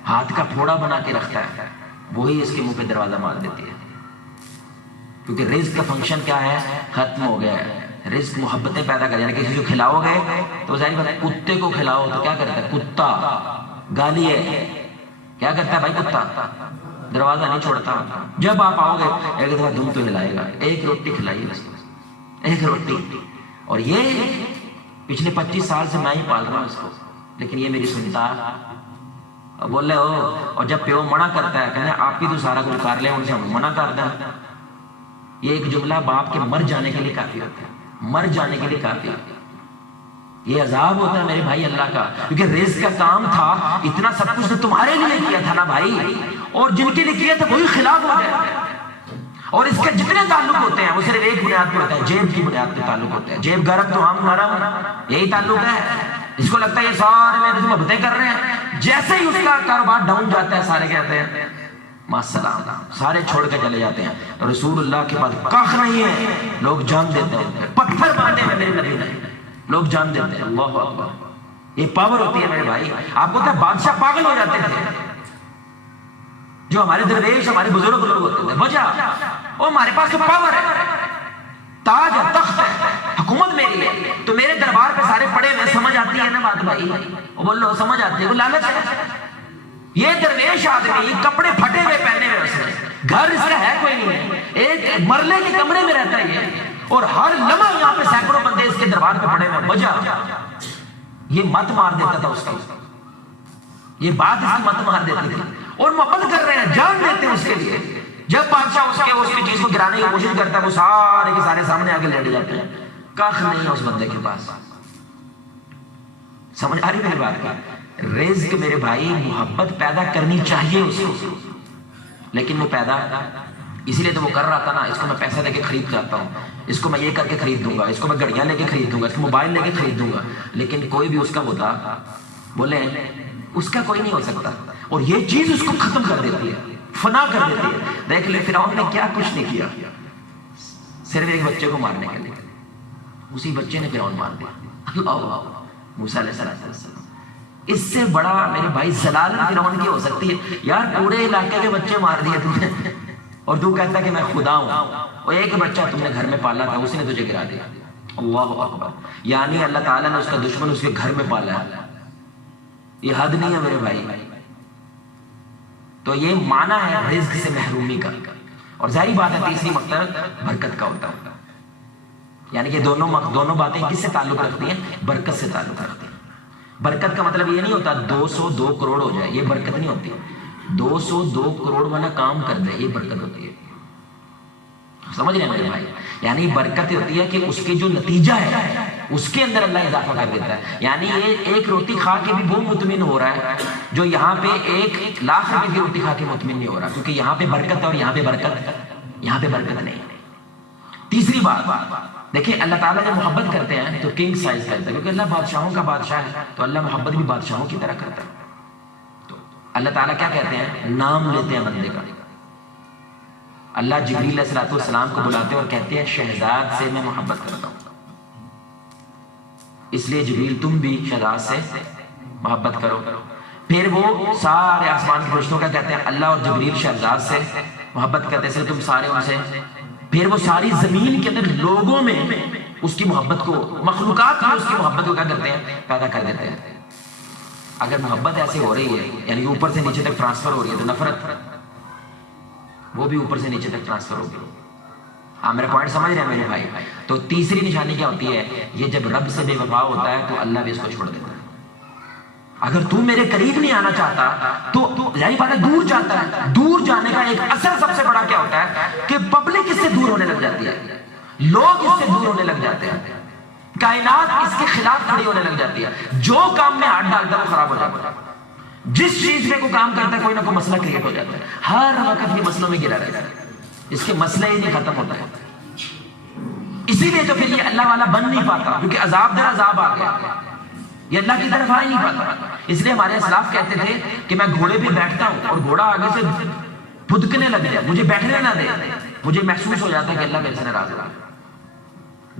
ہاتھ کا پھوڑا بنا کے رکھتا ہے، وہی اس کے منہ پہ دروازہ مار دیتی ہے، کیونکہ رزق کا فنکشن کیا ہے؟ ختم ہو گیا ہے۔ رزق محبتیں پیدا کر، یعنی کسی کو کھلاؤ گے تو ظاہر بات ہے، کتے کو کھلاؤ تو کیا کرتا ہے؟ کتا گالی ہے، کیا کرتا ہے بھائی؟ کتا دروازہ نہیں چھوڑتا، جب آپ آؤ گے ایک دفعہ دم تو ہلائے گا، ایک روٹی کھلائیے اس کو، ایک روٹی۔ اور یہ پچھلے 25 سال سے میں ہی پال رہا ہوں اس کو، لیکن یہ میری سنتا بول رہے ہو، اور جب پیو منع کرتا ہے کہنا آپ ہی تو سارا کچھ کر لیں، ان سے ہم منع کر دیں، یہ ایک جملہ باپ کے مر جانے کے لیے کافی ہوتا ہے، مر جانے کے لیے کافی ہوتا ہے۔ یہ عذاب ہوتا ہے میرے بھائی اللہ کا، کیونکہ رزق کا کام تھا، اتنا سب کچھ تمہارے لیے کیا تھا نا بھائی، اور جن کے لیے کیا تھا وہی خلاف ہو گیا۔ اور اس کے جتنے تعلق ہوتے ہیں وہ صرف ایک بنیاد پہ ہوتا ہے، جیب کی بنیاد پہ تعلق ہوتے ہیں، جیب گرم تو ہم نرم، یہی تعلق ہے۔ اس کو لگتا ہے یہ سارے میں محبتیں کر رہے ہیں، جیسے ہی اس کا کاروبار ڈاؤن جاتا ہے سارے کہتے ہیں ماسلام، سارے چھوڑ کے چلے جاتے ہیں۔ رسول اللہ کے پاس کاخ نہیں ہے، لوگ جان دیتے ہیں، پتھر باندھے ہیں میرے نبی نے، لوگ جان دیتے ہیں۔ اللہ اکبر، یہ پاور ہوتی ہے میرے بھائی۔ آپ کو پتہ ہے بادشاہ پاگل ہو جاتے تھے، جو ہمارے درویش ہمارے بزرگ لوگ ہوتے تھے، وجہ وہ ہمارے پاس تو پاور ہے، تاج ہے، تخت ہے، حکومت میری ہے، تو میرے دربار پہ سارے پڑے ہوئے، سمجھ آتی ہے نا بات بھائی؟ وہ بول لو سمجھ آتی ہے، وہ لالچ ہے، یہ درویش آدمی کپڑے پھٹے ہوئے پہنے ہوئے، اس نے گھر اس کا ہے کوئی نہیں ہے، ایک مرلے کے کمرے میں رہتا ہے یہ، اور ہر لمحہ یہاں پہ سینکڑوں بندے اس کے دربار پہ پڑے ہوئے، وجہ یہ مت مار دیتا تھا اس کی، یہ بات اس کی مت مار دیتی تھی، اور محبت کر رہے ہیں، جان دیتے ہیں اس کے لیے۔ جب بادشاہ اس کی چیز کو گرانے کی کوشش کرتا ہے، وہ سارے کے سارے سامنے آگے لیٹ جاتے ہیں، کاخ نہیں ہے اس بندے کے پاس۔ سمجھ آ رہی میری بات کا؟ رزق میرے بھائی محبت پیدا کرنی چاہیے اس کو، لیکن وہ پیدا اسی لیے تو وہ کر رہا تھا نا، اس کو میں پیسہ دے کے خرید جاتا ہوں، اس کو میں یہ کر کے خرید دوں گا، اس کو میں گڑیاں لے کے خرید دوں گا، اس کو موبائل لے کے خرید دوں گا، لیکن کوئی بھی اس کا ہوتا بولے اس کا کوئی نہیں ہو سکتا، اور یہ چیز اس کو ختم کر دیتی ہے، فنا کر دیتی ہے۔ دیکھ لے فرعون نے کیا کچھ نہیں کیا، صرف ایک بچے کو مارنے کے لیے، اسی بچے نے فرعون مار دیا۔ اللہ، موسیٰ علیہ السلام، اس سے بڑا میرے بھائی ضلالت فرعون کی ہو سکتی ہے؟ یار پورے علاقے کے بچے مار دیے تم نے، اور تو کہتا ہے کہ میں خدا ہوں، اور ایک بچہ تم نے گھر میں پالا تھا اس نے تجھے گرا دیا۔ اللہ اکبر، یعنی اللہ تعالیٰ نے اس کا دشمن اس کے گھر میں پالا ہے، یہ حد نہیں ہے میرے بھائی۔ تو یہ معنی ہے رزق سے محرومی کا، اور ظاہری بات ہے تیسری مقصد برکت کا ہوتا ہے، یعنی کہ دونوں باتیں کس سے تعلق رکھتی ہیں؟ برکت سے تعلق رکھتی ہیں۔ برکت کا مطلب یہ نہیں ہوتا 202 کروڑ ہو جائے، یہ برکت نہیں ہوتی، 202 کروڑ والا کام کر دے، یہ برکت ہوتی ہے۔ سمجھ رہے ہیں میرے بھائی؟ یعنی برکت ہوتی ہے کہ اس کے جو نتیجہ ہے اس کے اندر اللہ اضافہ کر دیتا ہے، یعنی یہ ایک روٹی کھا کے بھی وہ مطمئن ہو رہا ہے جو یہاں پہ 1,00,000 روپے کی روٹی کھا کے مطمئن نہیں ہو رہا، کیونکہ یہاں پہ برکت ہے اور یہاں پہ برکت نہیں۔ تیسری بات دیکھیں، اللہ تعالیٰ جب محبت کرتے ہیں تو کنگ سائز کرتا ہے، کیونکہ اللہ بادشاہوں کا بادشاہ ہے، تو اللہ محبت بھی بادشاہوں کی طرح کرتا ہے۔ تو اللہ تعالیٰ کیا کہتے ہیں؟ نام لیتے ہیں بندے کا۔ اللہ جبریل علیہ السلام کو بلاتے ہیں اور کہتے ہیں شہزاد سے میں محبت کرتا ہوں، اس لیے جبریل تم بھی شہزاد سے محبت کرو۔ پھر وہ سارے آسمان کے فرشتوں کا کہتے ہیں اللہ اور جبریل شہزاد سے محبت کرتے ہیں، تم سارے ان سے۔ پھر وہ ساری زمین کے اندر لوگوں میں اس کی محبت کو، مخلوقات میں اس کی محبت کو کیا کرتے ہیں؟ پیدا کر دیتے ہیں۔ اگر محبت ایسے ہو رہی ہے، یعنی اوپر سے نیچے تک ٹرانسفر ہو رہی ہے، تو نفرت وہ بھی اوپر سے نیچے تک ٹرانسفر ہوگی۔ ہاں میرا پوائنٹ سمجھ رہے ہیں میرے بھائی؟ تو تیسری نشانی کیا ہوتی ہے؟ یہ جب رب سے بے وفا ہوتا ہے تو اللہ بھی اس کو چھوڑ دیتا ہے۔ اگر تو میرے قریب نہیں آنا چاہتا تو یہی بات ہے، دور جاتا ہے۔ دور جانے کا ایک اثر سب سے بڑا کیا ہوتا ہے کہ پبلک اس سے دور ہونے لگ جاتی ہے، لوگ اس سے دور ہونے لگ جاتے ہیں، کائنات اس کے خلاف کھڑی ہونے لگ جاتی ہے، جو کام میں ہاتھ ڈالتا ہے وہ خراب ہو جاتا ہے، جس چیز میں کوئی کام کرتا ہے کوئی نہ کوئی مسئلہ کریٹ ہو جاتا ہے، ہر وقت یہ مسئلوں میں گرا رہتا ہے، اس کے مسئلے ہی نہیں ختم ہوتا ہے۔ اسی لیے تو پھر یہ اللہ والا بن نہیں پاتا، کیونکہ عذاب در عذاب آ گیا، یہ اللہ کی طرف آ ہی نہیں پاتا۔ اس لیے ہمارے اسلاف کہتے تھے کہ میں گھوڑے پہ بیٹھتا ہوں اور گھوڑا آگے سے پھدکنے لگ جائے، مجھے بیٹھنے نہ دے، مجھے محسوس ہو جاتا ہے کہ اللہ میرے سے ناراض ہے۔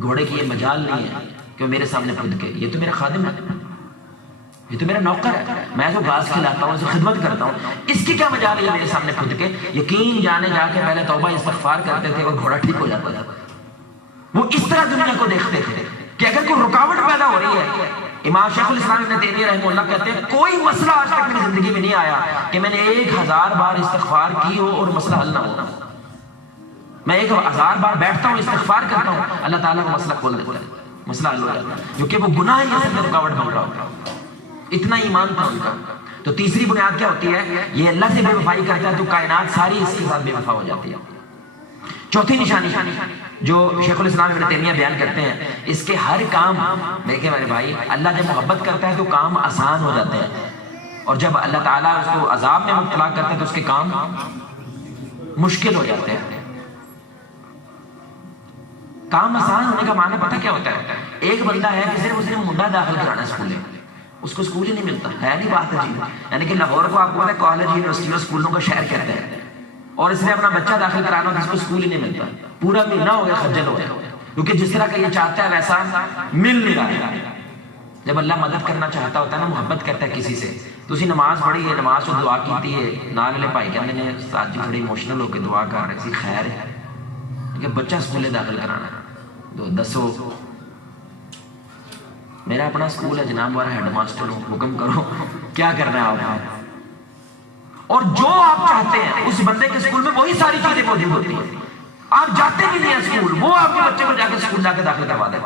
گھوڑے کی یہ مجال نہیں ہے کہ وہ میرے سامنے پھدکے، یہ تو میرا خادم ہے، یہ تو میرا نوکر ہے، میں تو گھاس کھلاتا ہوں، اسے خدمت کرتا ہوں، اس کی کیا مجال ہے میرے سامنے پھدکے؟ یقین جانے جا کے پہلے توبہ استغفار کرتے تھے اور گھوڑا ٹھیک ہو جاتا تھا۔ وہ اس طرح دنیا کو دیکھتے تھے کہ اگر کوئی رکاوٹ پیدا ہو رہی ہے، امام شیخ الاسلام ابن تیمیہ رحمہ اللہ کہتے ہیں کوئی مسئلہ آج تک میری زندگی میں نہیں آیا کہ میں نے 1000 بار استغفار کی ہو اور مسئلہ حل نہ ہوتا۔ میں 1000 بار بیٹھتا ہوں، استغفار کرتا ہوں، اللہ تعالیٰ کو مسئلہ کھول دیتا ہے، مسئلہ حل ہو جاتا ہے، کیونکہ وہ گناہ ہی اصل میں رکاوٹ بن رہا ہوتا ہے۔ اتنا ایمان تھا ان کا۔ تو تیسری بنیاد کیا ہوتی ہے؟ یہ اللہ سے بے وفائی کرتا ہے تو کائنات ساری اس کے ساتھ بے وفا ہو جاتی ہے۔ چوتھی نشانی جو شیخ الاسلام ابن تیمیہ بیان کرتے ہیں، اس کے ہر کام دیکھیں میرے بھائی، اللہ جب محبت کرتا ہے تو کام آسان ہو جاتے ہیں، اور جب اللہ تعالیٰ اس کو عذاب میں مبتلا کرتا ہے تو اس کے کام مشکل ہو جاتے ہیں۔ کام آسان ہونے کا معنی پتہ کیا ہوتا ہے؟ ایک بندہ ہے کہ صرف اس نے منڈا داخل کرانا اسکول میں، اس کو اسکول ہی نہیں ملتا ہے، نہیں بات عجیب، یعنی کہ لاہور کو آپ کو پتہ ہے کالج یونیورسٹی اور اسکولوں کا شہر کہتے ہیں، اور اس نے اپنا بچہ داخل کرانا جس کو اسکول ہی نہیں ملتا، پورا مہینہ ہو گیا خجل ہو گیا، کیونکہ جس طرح کا یہ چاہتا ہے ویسا مل نہیں رہا۔ جب اللہ مدد کرنا چاہتا ہوتا ہے نا، محبت کرتا ہے کسی سے، تو اسی نماز پڑھی ہے، نماز جو دعا کیتی ہے، نال والے بھائی کہتے ہیں استاد جی تھوڑی ایموشنل ہو کے دعا کر رہے سی، خیر ہے کہ بچہ اسکول داخل کرانا ہے، دسو میرا اپنا اسکول ہے جناب، ہمارا ہیڈ ماسٹر ہوں، حکم کرو کیا کرنا ہے آپ نے؟ اور جو آپ چاہتے ہیں اس بندے کے اسکول میں وہی ساری چیزیں موجود ہوتی ہیں. آپ جاتے بھی نہیں ہیں اسکول, وہ آپ کے بچے کو جا کے اسکول جا کے داخل کروا دے.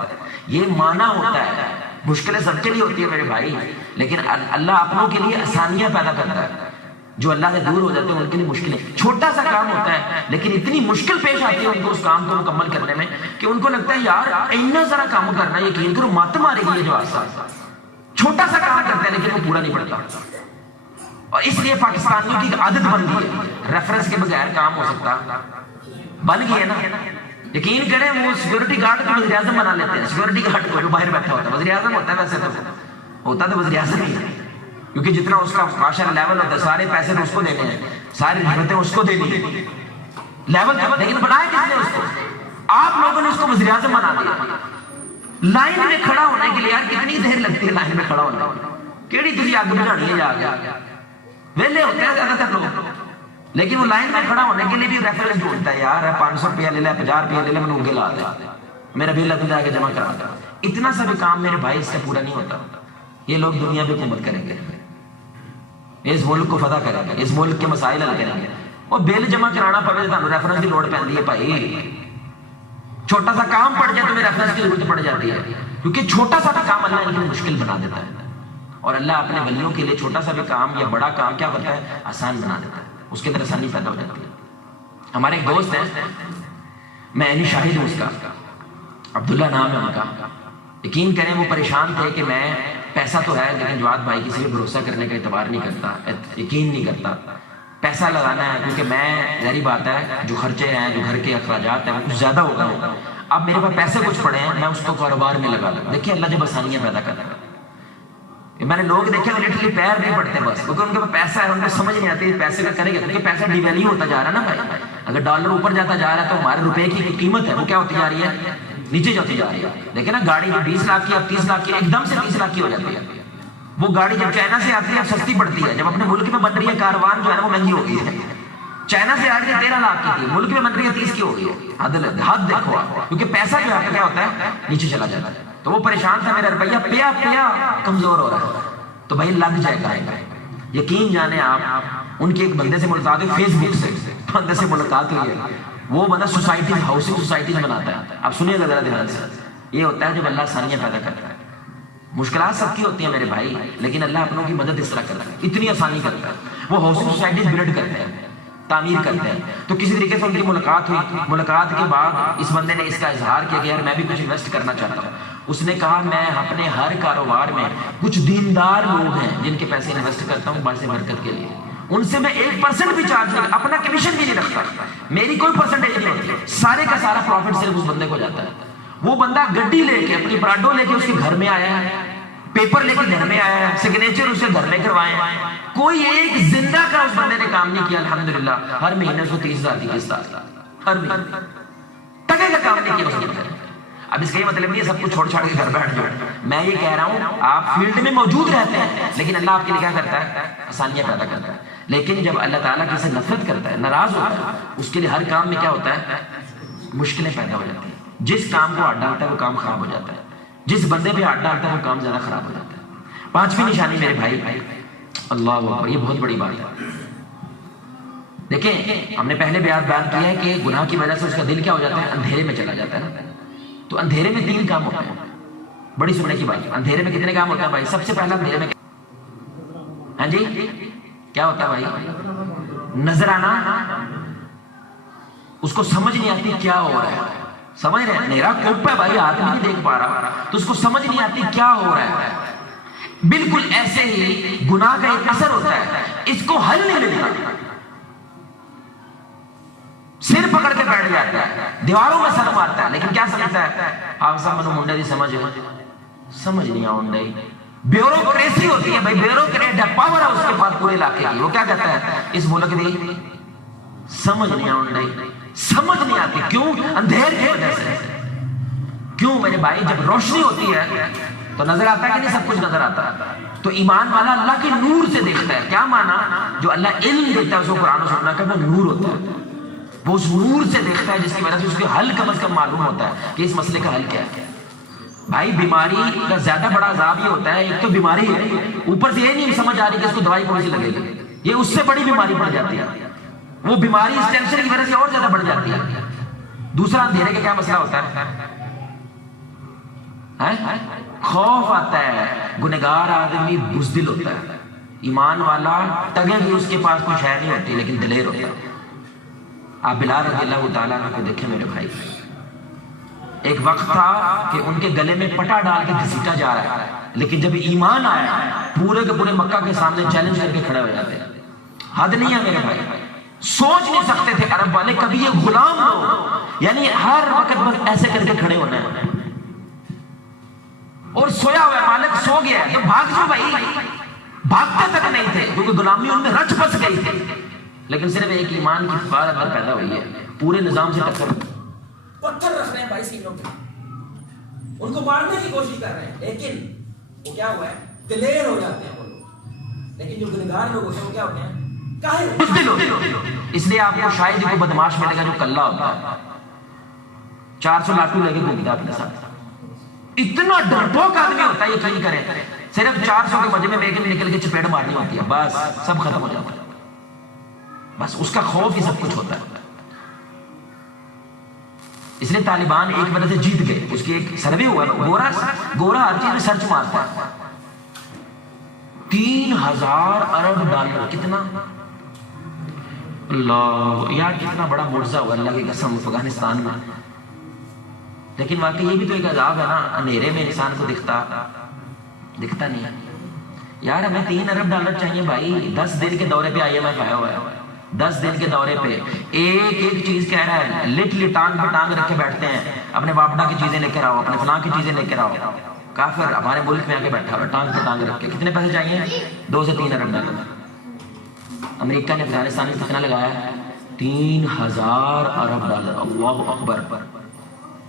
یہ مانا ہوتا ہے. مشکلیں سب کے لیے ہوتی ہے میرے بھائی, لیکن اللہ اپنوں کے لیے آسانیاں پیدا کرتا ہے. جو اللہ سے دور ہو جاتے ہیں ان کے لیے مشکلیں, چھوٹا سا کام ہوتا ہے لیکن اتنی مشکل پیش آتی ہے ان کو اس کام کو مکمل کرنے میں کہ ان کو لگتا ہے یار اتنا ذرا کام کرنا, یقین کرو مات مارے گی یہ جو آسان چھوٹا سا کام کرتے ہیں لیکن وہ پورا نہیں پڑتا. اور اس لیے پاکستانیوں کی عادت بن گئی ہے ریفرنس کے بغیر کام ہو سکتا, بن گئی ہے نا. یقین کریں وہ سیکورٹی گارڈ کو وزیر اعظم بنا لیتے ہیں. سیکورٹی گارڈ کو جو باہر بیٹھا ہوتا ہے وزیر اعظم ہوتا ہے, ویسے تو ہوتا تو وزیر اعظم ہی ہے کیونکہ جتنا اس کا معاشرہ لیول ہوتا ہے سارے پیسے تو اس کو دینے ہیں, ساری رحمتیں اس کو دینی ہیں لیول. لیکن بنایا کس نے اس کو؟ آپ لوگوں نے اس کو وزیر اعظم بنا دیا. لائن میں کھڑا ہونے کے لیے یار کتنی دیر لگتی ہے لائن میں کھڑا ہونے, کیڑی تھی آگ بجھانی ہے, جا گیا ویلے ہوتے ہیں زیادہ تر لوگ, لیکن وہ لائن میں کھڑا ہونے کے لیے بھی ریفرنس ڈھونڈتا ہے. یار 500 روپیہ لے لے, 50 روپیہ لے لے, میں نے لا دیا, میرا بل لگ جا کے جمع کرا دیا. اتنا سا بھی کام میرے بھائی اس سے پورا نہیں ہوتا. یہ لوگ دنیا پہ حکومت کریں گے, اس ملک کو فتح کریں گے, اس ملک کے مسائل حل کریں گے, اور بل جمع کرانا پڑے تو ریفرنس کی لوڑ پہنتی ہے بھائی. چھوٹا سا کام پڑ جائے تو ریفرنس کی ضرورت پڑ جاتی ہے, کیونکہ چھوٹا سا کام اللہ ان کی مشکل بنا دیتا ہے. اور اللہ اپنے ولیوں کے لیے چھوٹا سا بھی کام یا بڑا کام کیا کرتا ہے, آسان بنا دیتا ہے, اس کے اندر آسانی پیدا ہو جاتی ہے. ہمارے ایک دوست ہیں, میں عینی شاہد ہوں اس کا, عبداللہ نام ہے ان کا. یقین کریں وہ پریشان تھے کہ میں پیسہ تو ہے لیکن جواد بھائی کسی پہ بھروسہ کرنے کا اعتبار نہیں کرتا, یقین نہیں کرتا, پیسہ لگانا ہے کیونکہ میں ظاہری بات ہے جو خرچے ہیں جو گھر کے اخراجات ہیں وہ کچھ زیادہ ہوگا. اب میرے پاس پیسے کچھ پڑے ہیں, میں اس کو کاروبار میں لگا لوں. دیکھیں اللہ جب آسانیاں پیدا کرتا ہے. میں نے لوگ دیکھے وہ لٹرلی پیر نہیں پڑتے بس کیونکہ ان کے پاس پیسہ ہے, ان کو سمجھ نہیں آتی پیسے کا کرے گا, کیونکہ پیسہ ڈی ویلیو ہوتا جا رہا ہے نا بھائی. اگر ڈالر اوپر جاتا جا رہا ہے تو ہمارے روپے کی قیمت ہے وہ کیا ہوتی جا رہی ہے, نیچے جاتی جا رہی ہے. دیکھیں نا گاڑی جو 20 لاکھ کی اب 30 لاکھ کی ایک دم سے 30 لاکھ کی ہو جاتی ہے. وہ گاڑی جب چائنا سے آتی ہے اب سستی پڑتی ہے, جب اپنے ملک میں بن رہی ہے کاروان جو ہے نا وہ مہنگی ہو گئی ہے. چائنا سے آ رہی ہے 13 لاکھ کی تھی, ملک میں بن رہی ہے 30 کی ہو گئی ہے. حد دیکھو آپ, کیونکہ پیسہ جو ہے کیا ہوتا ہے نیچے چلا جاتا ہے. تو وہ پریشان تھا میرا روپیہ پیا پیا کمزور ہو رہا ہے, تو بھائی لگ جائے گا. یقین جانے آپ ان کے ایک بندے سے ملاقات ہوئی, فیس بک سے بندے سے ملاقات ہوئی ہے. وہ بندہ سوسائٹیز ہاؤسنگ سوسائٹیز بناتا ہے. آپ سنیے گا ذرا دھیان سے, یہ ہوتا ہے جب اللہ آسانیاں پیدا کرتا ہے. مشکلات سب کی ہوتی ہیں میرے بھائی, لیکن اللہ اپنوں کی مدد اس طرح کرتا ہے, اتنی آسانی کرتا ہے. وہ ہاؤسنگ سوسائٹیز بلڈ کرتے ہیں, تعمیر کرتے ہیں. تو کسی طریقے سے ان کی ملاقات ہوئی. ملاقات کے بعد اس بندے نے اس کا اظہار کیا کہ یار میں بھی کچھ انویسٹ کرنا چاہتا ہوں. اس نے کہا میں اپنے ہر کاروبار میں کچھ دیندار لوگ ہیں جن کے پیسے انویسٹ کرتا ہوں باعث برکت کے لیے, ان سے میں 1% بھی چارج نہیں, اپنا کمیشن بھی نہیں رکھتا, میری کوئی پرسنٹیج نہیں ہوتی, سارے کا سارا پروفٹ صرف اس بندے کو جاتا ہے. وہ بندہ گڈی لے کے اپنی پراڈو لے کے اس کے گھر میں آیا ہے, پیپر لے کے گھر میں آیا ہے, سگنیچر اس کے گھر میں کروائے ہیں. کوئی ایک زندہ کا اس بندے نے کام نہیں کیا. الحمدللہ ہر مہینے اس کو 30,000 کی قسط آتی ہے, ہر مہینے ٹکے کا کام نہیں کیا اس نے. اب اس کا یہ مطلب نہیں ہے سب کچھ چھوڑ چھاڑ کے گھر بیٹھ جاؤ. میں یہ کہہ رہا ہوں آپ فیلڈ میں موجود رہتے ہیں لیکن اللہ آپ کے لیے کیا کرتا ہے, آسانیاں پیدا کرتا ہے. لیکن جب اللہ تعالیٰ کسی سے نفرت کرتا ہے, ناراض ہوتا ہے, اس کے لیے ہر کام میں کیا ہوتا ہے, مشکلیں پیدا ہو جاتی ہیں. جس کام کو ہاتھ ڈالتا ہے وہ کام خراب ہو جاتا ہے, جس بندے پہ ہاتھ ڈالتا ہے وہ کام زیادہ خراب ہو جاتا ہے. 5ویں نشانی میرے بھائی, اللہ اکبر, یہ بہت بڑی بات ہے. دیکھیں ہم نے پہلے بیان کیا ہے کہ گناہ کی وجہ سے اس کا دل کیا ہو جاتا ہے, اندھیرے میں چلا جاتا ہے. تو اندھیرے میں 3 کام ہوتے ہیں, بڑی سننے کی بات. اندھیرے میں کتنے کام ہوتے ہیں بھائی؟ سب سے پہلا اندھیرے میں ہاں جی کیا ہوتا ہے بھائی؟ نظر آنا. اس کو سمجھ نہیں آتی کیا ہو رہا ہے, سمجھ رہے ہیں, میرا کوپ ہے بھائی, ہاتھ نہیں دیکھ پا رہا, تو اس کو سمجھ نہیں آتی کیا ہو رہا ہے. بالکل ایسے ہی گناہ کا ایک اثر ہوتا ہے, اس کو حل نہیں ملتا, سر پکڑ کے بیٹھ جاتا ہے, دیواروں میں سر مارتا ہے, لیکن کیا سمجھتا ہے آپ سب منو منڈے دی سمجھ نہیں آؤں. بیوروکریسی ہوتی ہے بھائی, بیوروکریٹ ہے, پاور ہے اس کے پاس پورے علاقے کی. وہ کیا کہتا ہے اس ملک دی سمجھ نہیں آؤں, سمجھ نہیں آتی. کیوں؟ اندھیر کی وجہ سے. کیوں میرے بھائی؟ جب روشنی ہوتی ہے تو نظر آتا ہے کہ نہیں, سب کچھ نظر آتا ہے. تو ایمان والا اللہ کے نور سے دیکھتا ہے. کیا مانا؟ جو اللہ علم دیتا ہے اس کو قرآن و سنت کا وہ نور ہوتا ہے, وہ اس نور سے دیکھتا ہے, جس کی وجہ سے اس کے حل کم از کم معلوم ہوتا ہے کہ اس مسئلے کا حل کیا ہے. بھائی بیماری کا زیادہ بڑا عذاب یہ ہوتا ہے, ایک تو بیماری ہے, اوپر سے یہ نہیں سمجھ آ رہی کہ اس کو دوائی کون سی لگے گی. یہ اس سے بڑی بیماری بڑھ جاتی ہے، وہ بیماری اس ٹینشن کی وجہ سے اور زیادہ بڑھ جاتی ہے۔ دوسرا اندھیرے کا کیا مسئلہ ہوتا ہے؟ خوف آتا ہے، گنہگار آدمی بزدل ہوتا ہے، ایمان والا تگے بھی اس کے پاس کوئی شے نہیں ہوتی لیکن دلیر ہوتا ہے۔ آپ بلال رضی اللہ تعالیٰ عنہ کو دیکھیں میرے بھائی، ایک وقت تھا کہ ان کے گلے میں پٹا ڈال کے گھسیٹا جا رہا ہے، لیکن جب ایمان آیا پورے کے پورے مکہ کے سامنے چیلنج کر کے کھڑے ہو جاتے ہیں۔ حد نہیں ہے میرے بھائی، سوچ نہیں سکتے تھے عرب والے کبھی یہ غلام لوگ، یعنی ہر وقت بس ایسے کر کے کھڑے ہونا ہے، اور سویا ہوا ہے، مالک سو گیا ہے تو بھاگ جو بھائی، بھاگتے تک نہیں تھے کیونکہ غلامی ان میں رچ بس گئی تھی، لیکن صرف ایک ایمان کی فار اندر پیدا ہوئی ہے، پورے نظام سے ٹکر پتھر رکھ رہے ہیں بھائی سینوں پہ، ان کو مارنے کی کوشش کر رہے ہیں، لیکن وہ کیا ہوا ہے، دلیر ہو جاتے ہیں وہ لوگ، لیکن جو گنہگار لوگ ہوتے ہیں وہ کیا ہوتے ہیں، اس لیے آپ کو شاید ہی کو بدماش ملے گا جو کلہ ہوتا ہے، 400 لاٹو لے کے گھومتا اپنے ساتھ، اتنا ڈرپوک آدمی ہوتا ہے، یقین کریں صرف 400 کے مجمع میں ایک نکل کے چپیڑ مارنی ہوتی ہے، بس سب ختم ہو جاتا ہے، بس اس کا خوف ہی سب کچھ ہوتا ہے۔ اس لیے طالبان ایک وجہ سے جیت گئے، اس کی ایک سروے ہوا، گورا ہر چیز میں سرچ مارتا ہے، 3000 ارب ڈالر، کتنا اللہ یار، کتنا بڑا معجزہ ہوا اللہ کی قسم افغانستان میں، لیکن واقعی یہ بھی تو ایک عذاب ہے نا، اندھیرے میں انسان کو دکھتا نہیں ہے یار، ہمیں 3 ارب ڈالر چاہیے بھائی، 10 دن کے دورے پہ IMF آیا ہوا ہے، 10 دن کے دورے پہ ایک چیز کہہ رہا ہے، لٹلی ٹانگ پہ ٹانگ رکھ کے بیٹھتے ہیں، اپنے واپڈا کی چیزیں لے کے آؤ، اپنے فلاں کی چیزیں لے کے آؤ، کافر ہمارے ملک میں آ کے بیٹھا ہوا ٹانگ پہ ٹانگ رکھ کے، کتنے پیسے چاہیے؟ 2 سے 3 ارب ڈالر۔ امریکہ نے افغانستان میں کتنا لگایا ہے؟ 3000 ارب ڈالر، اللہ اکبر،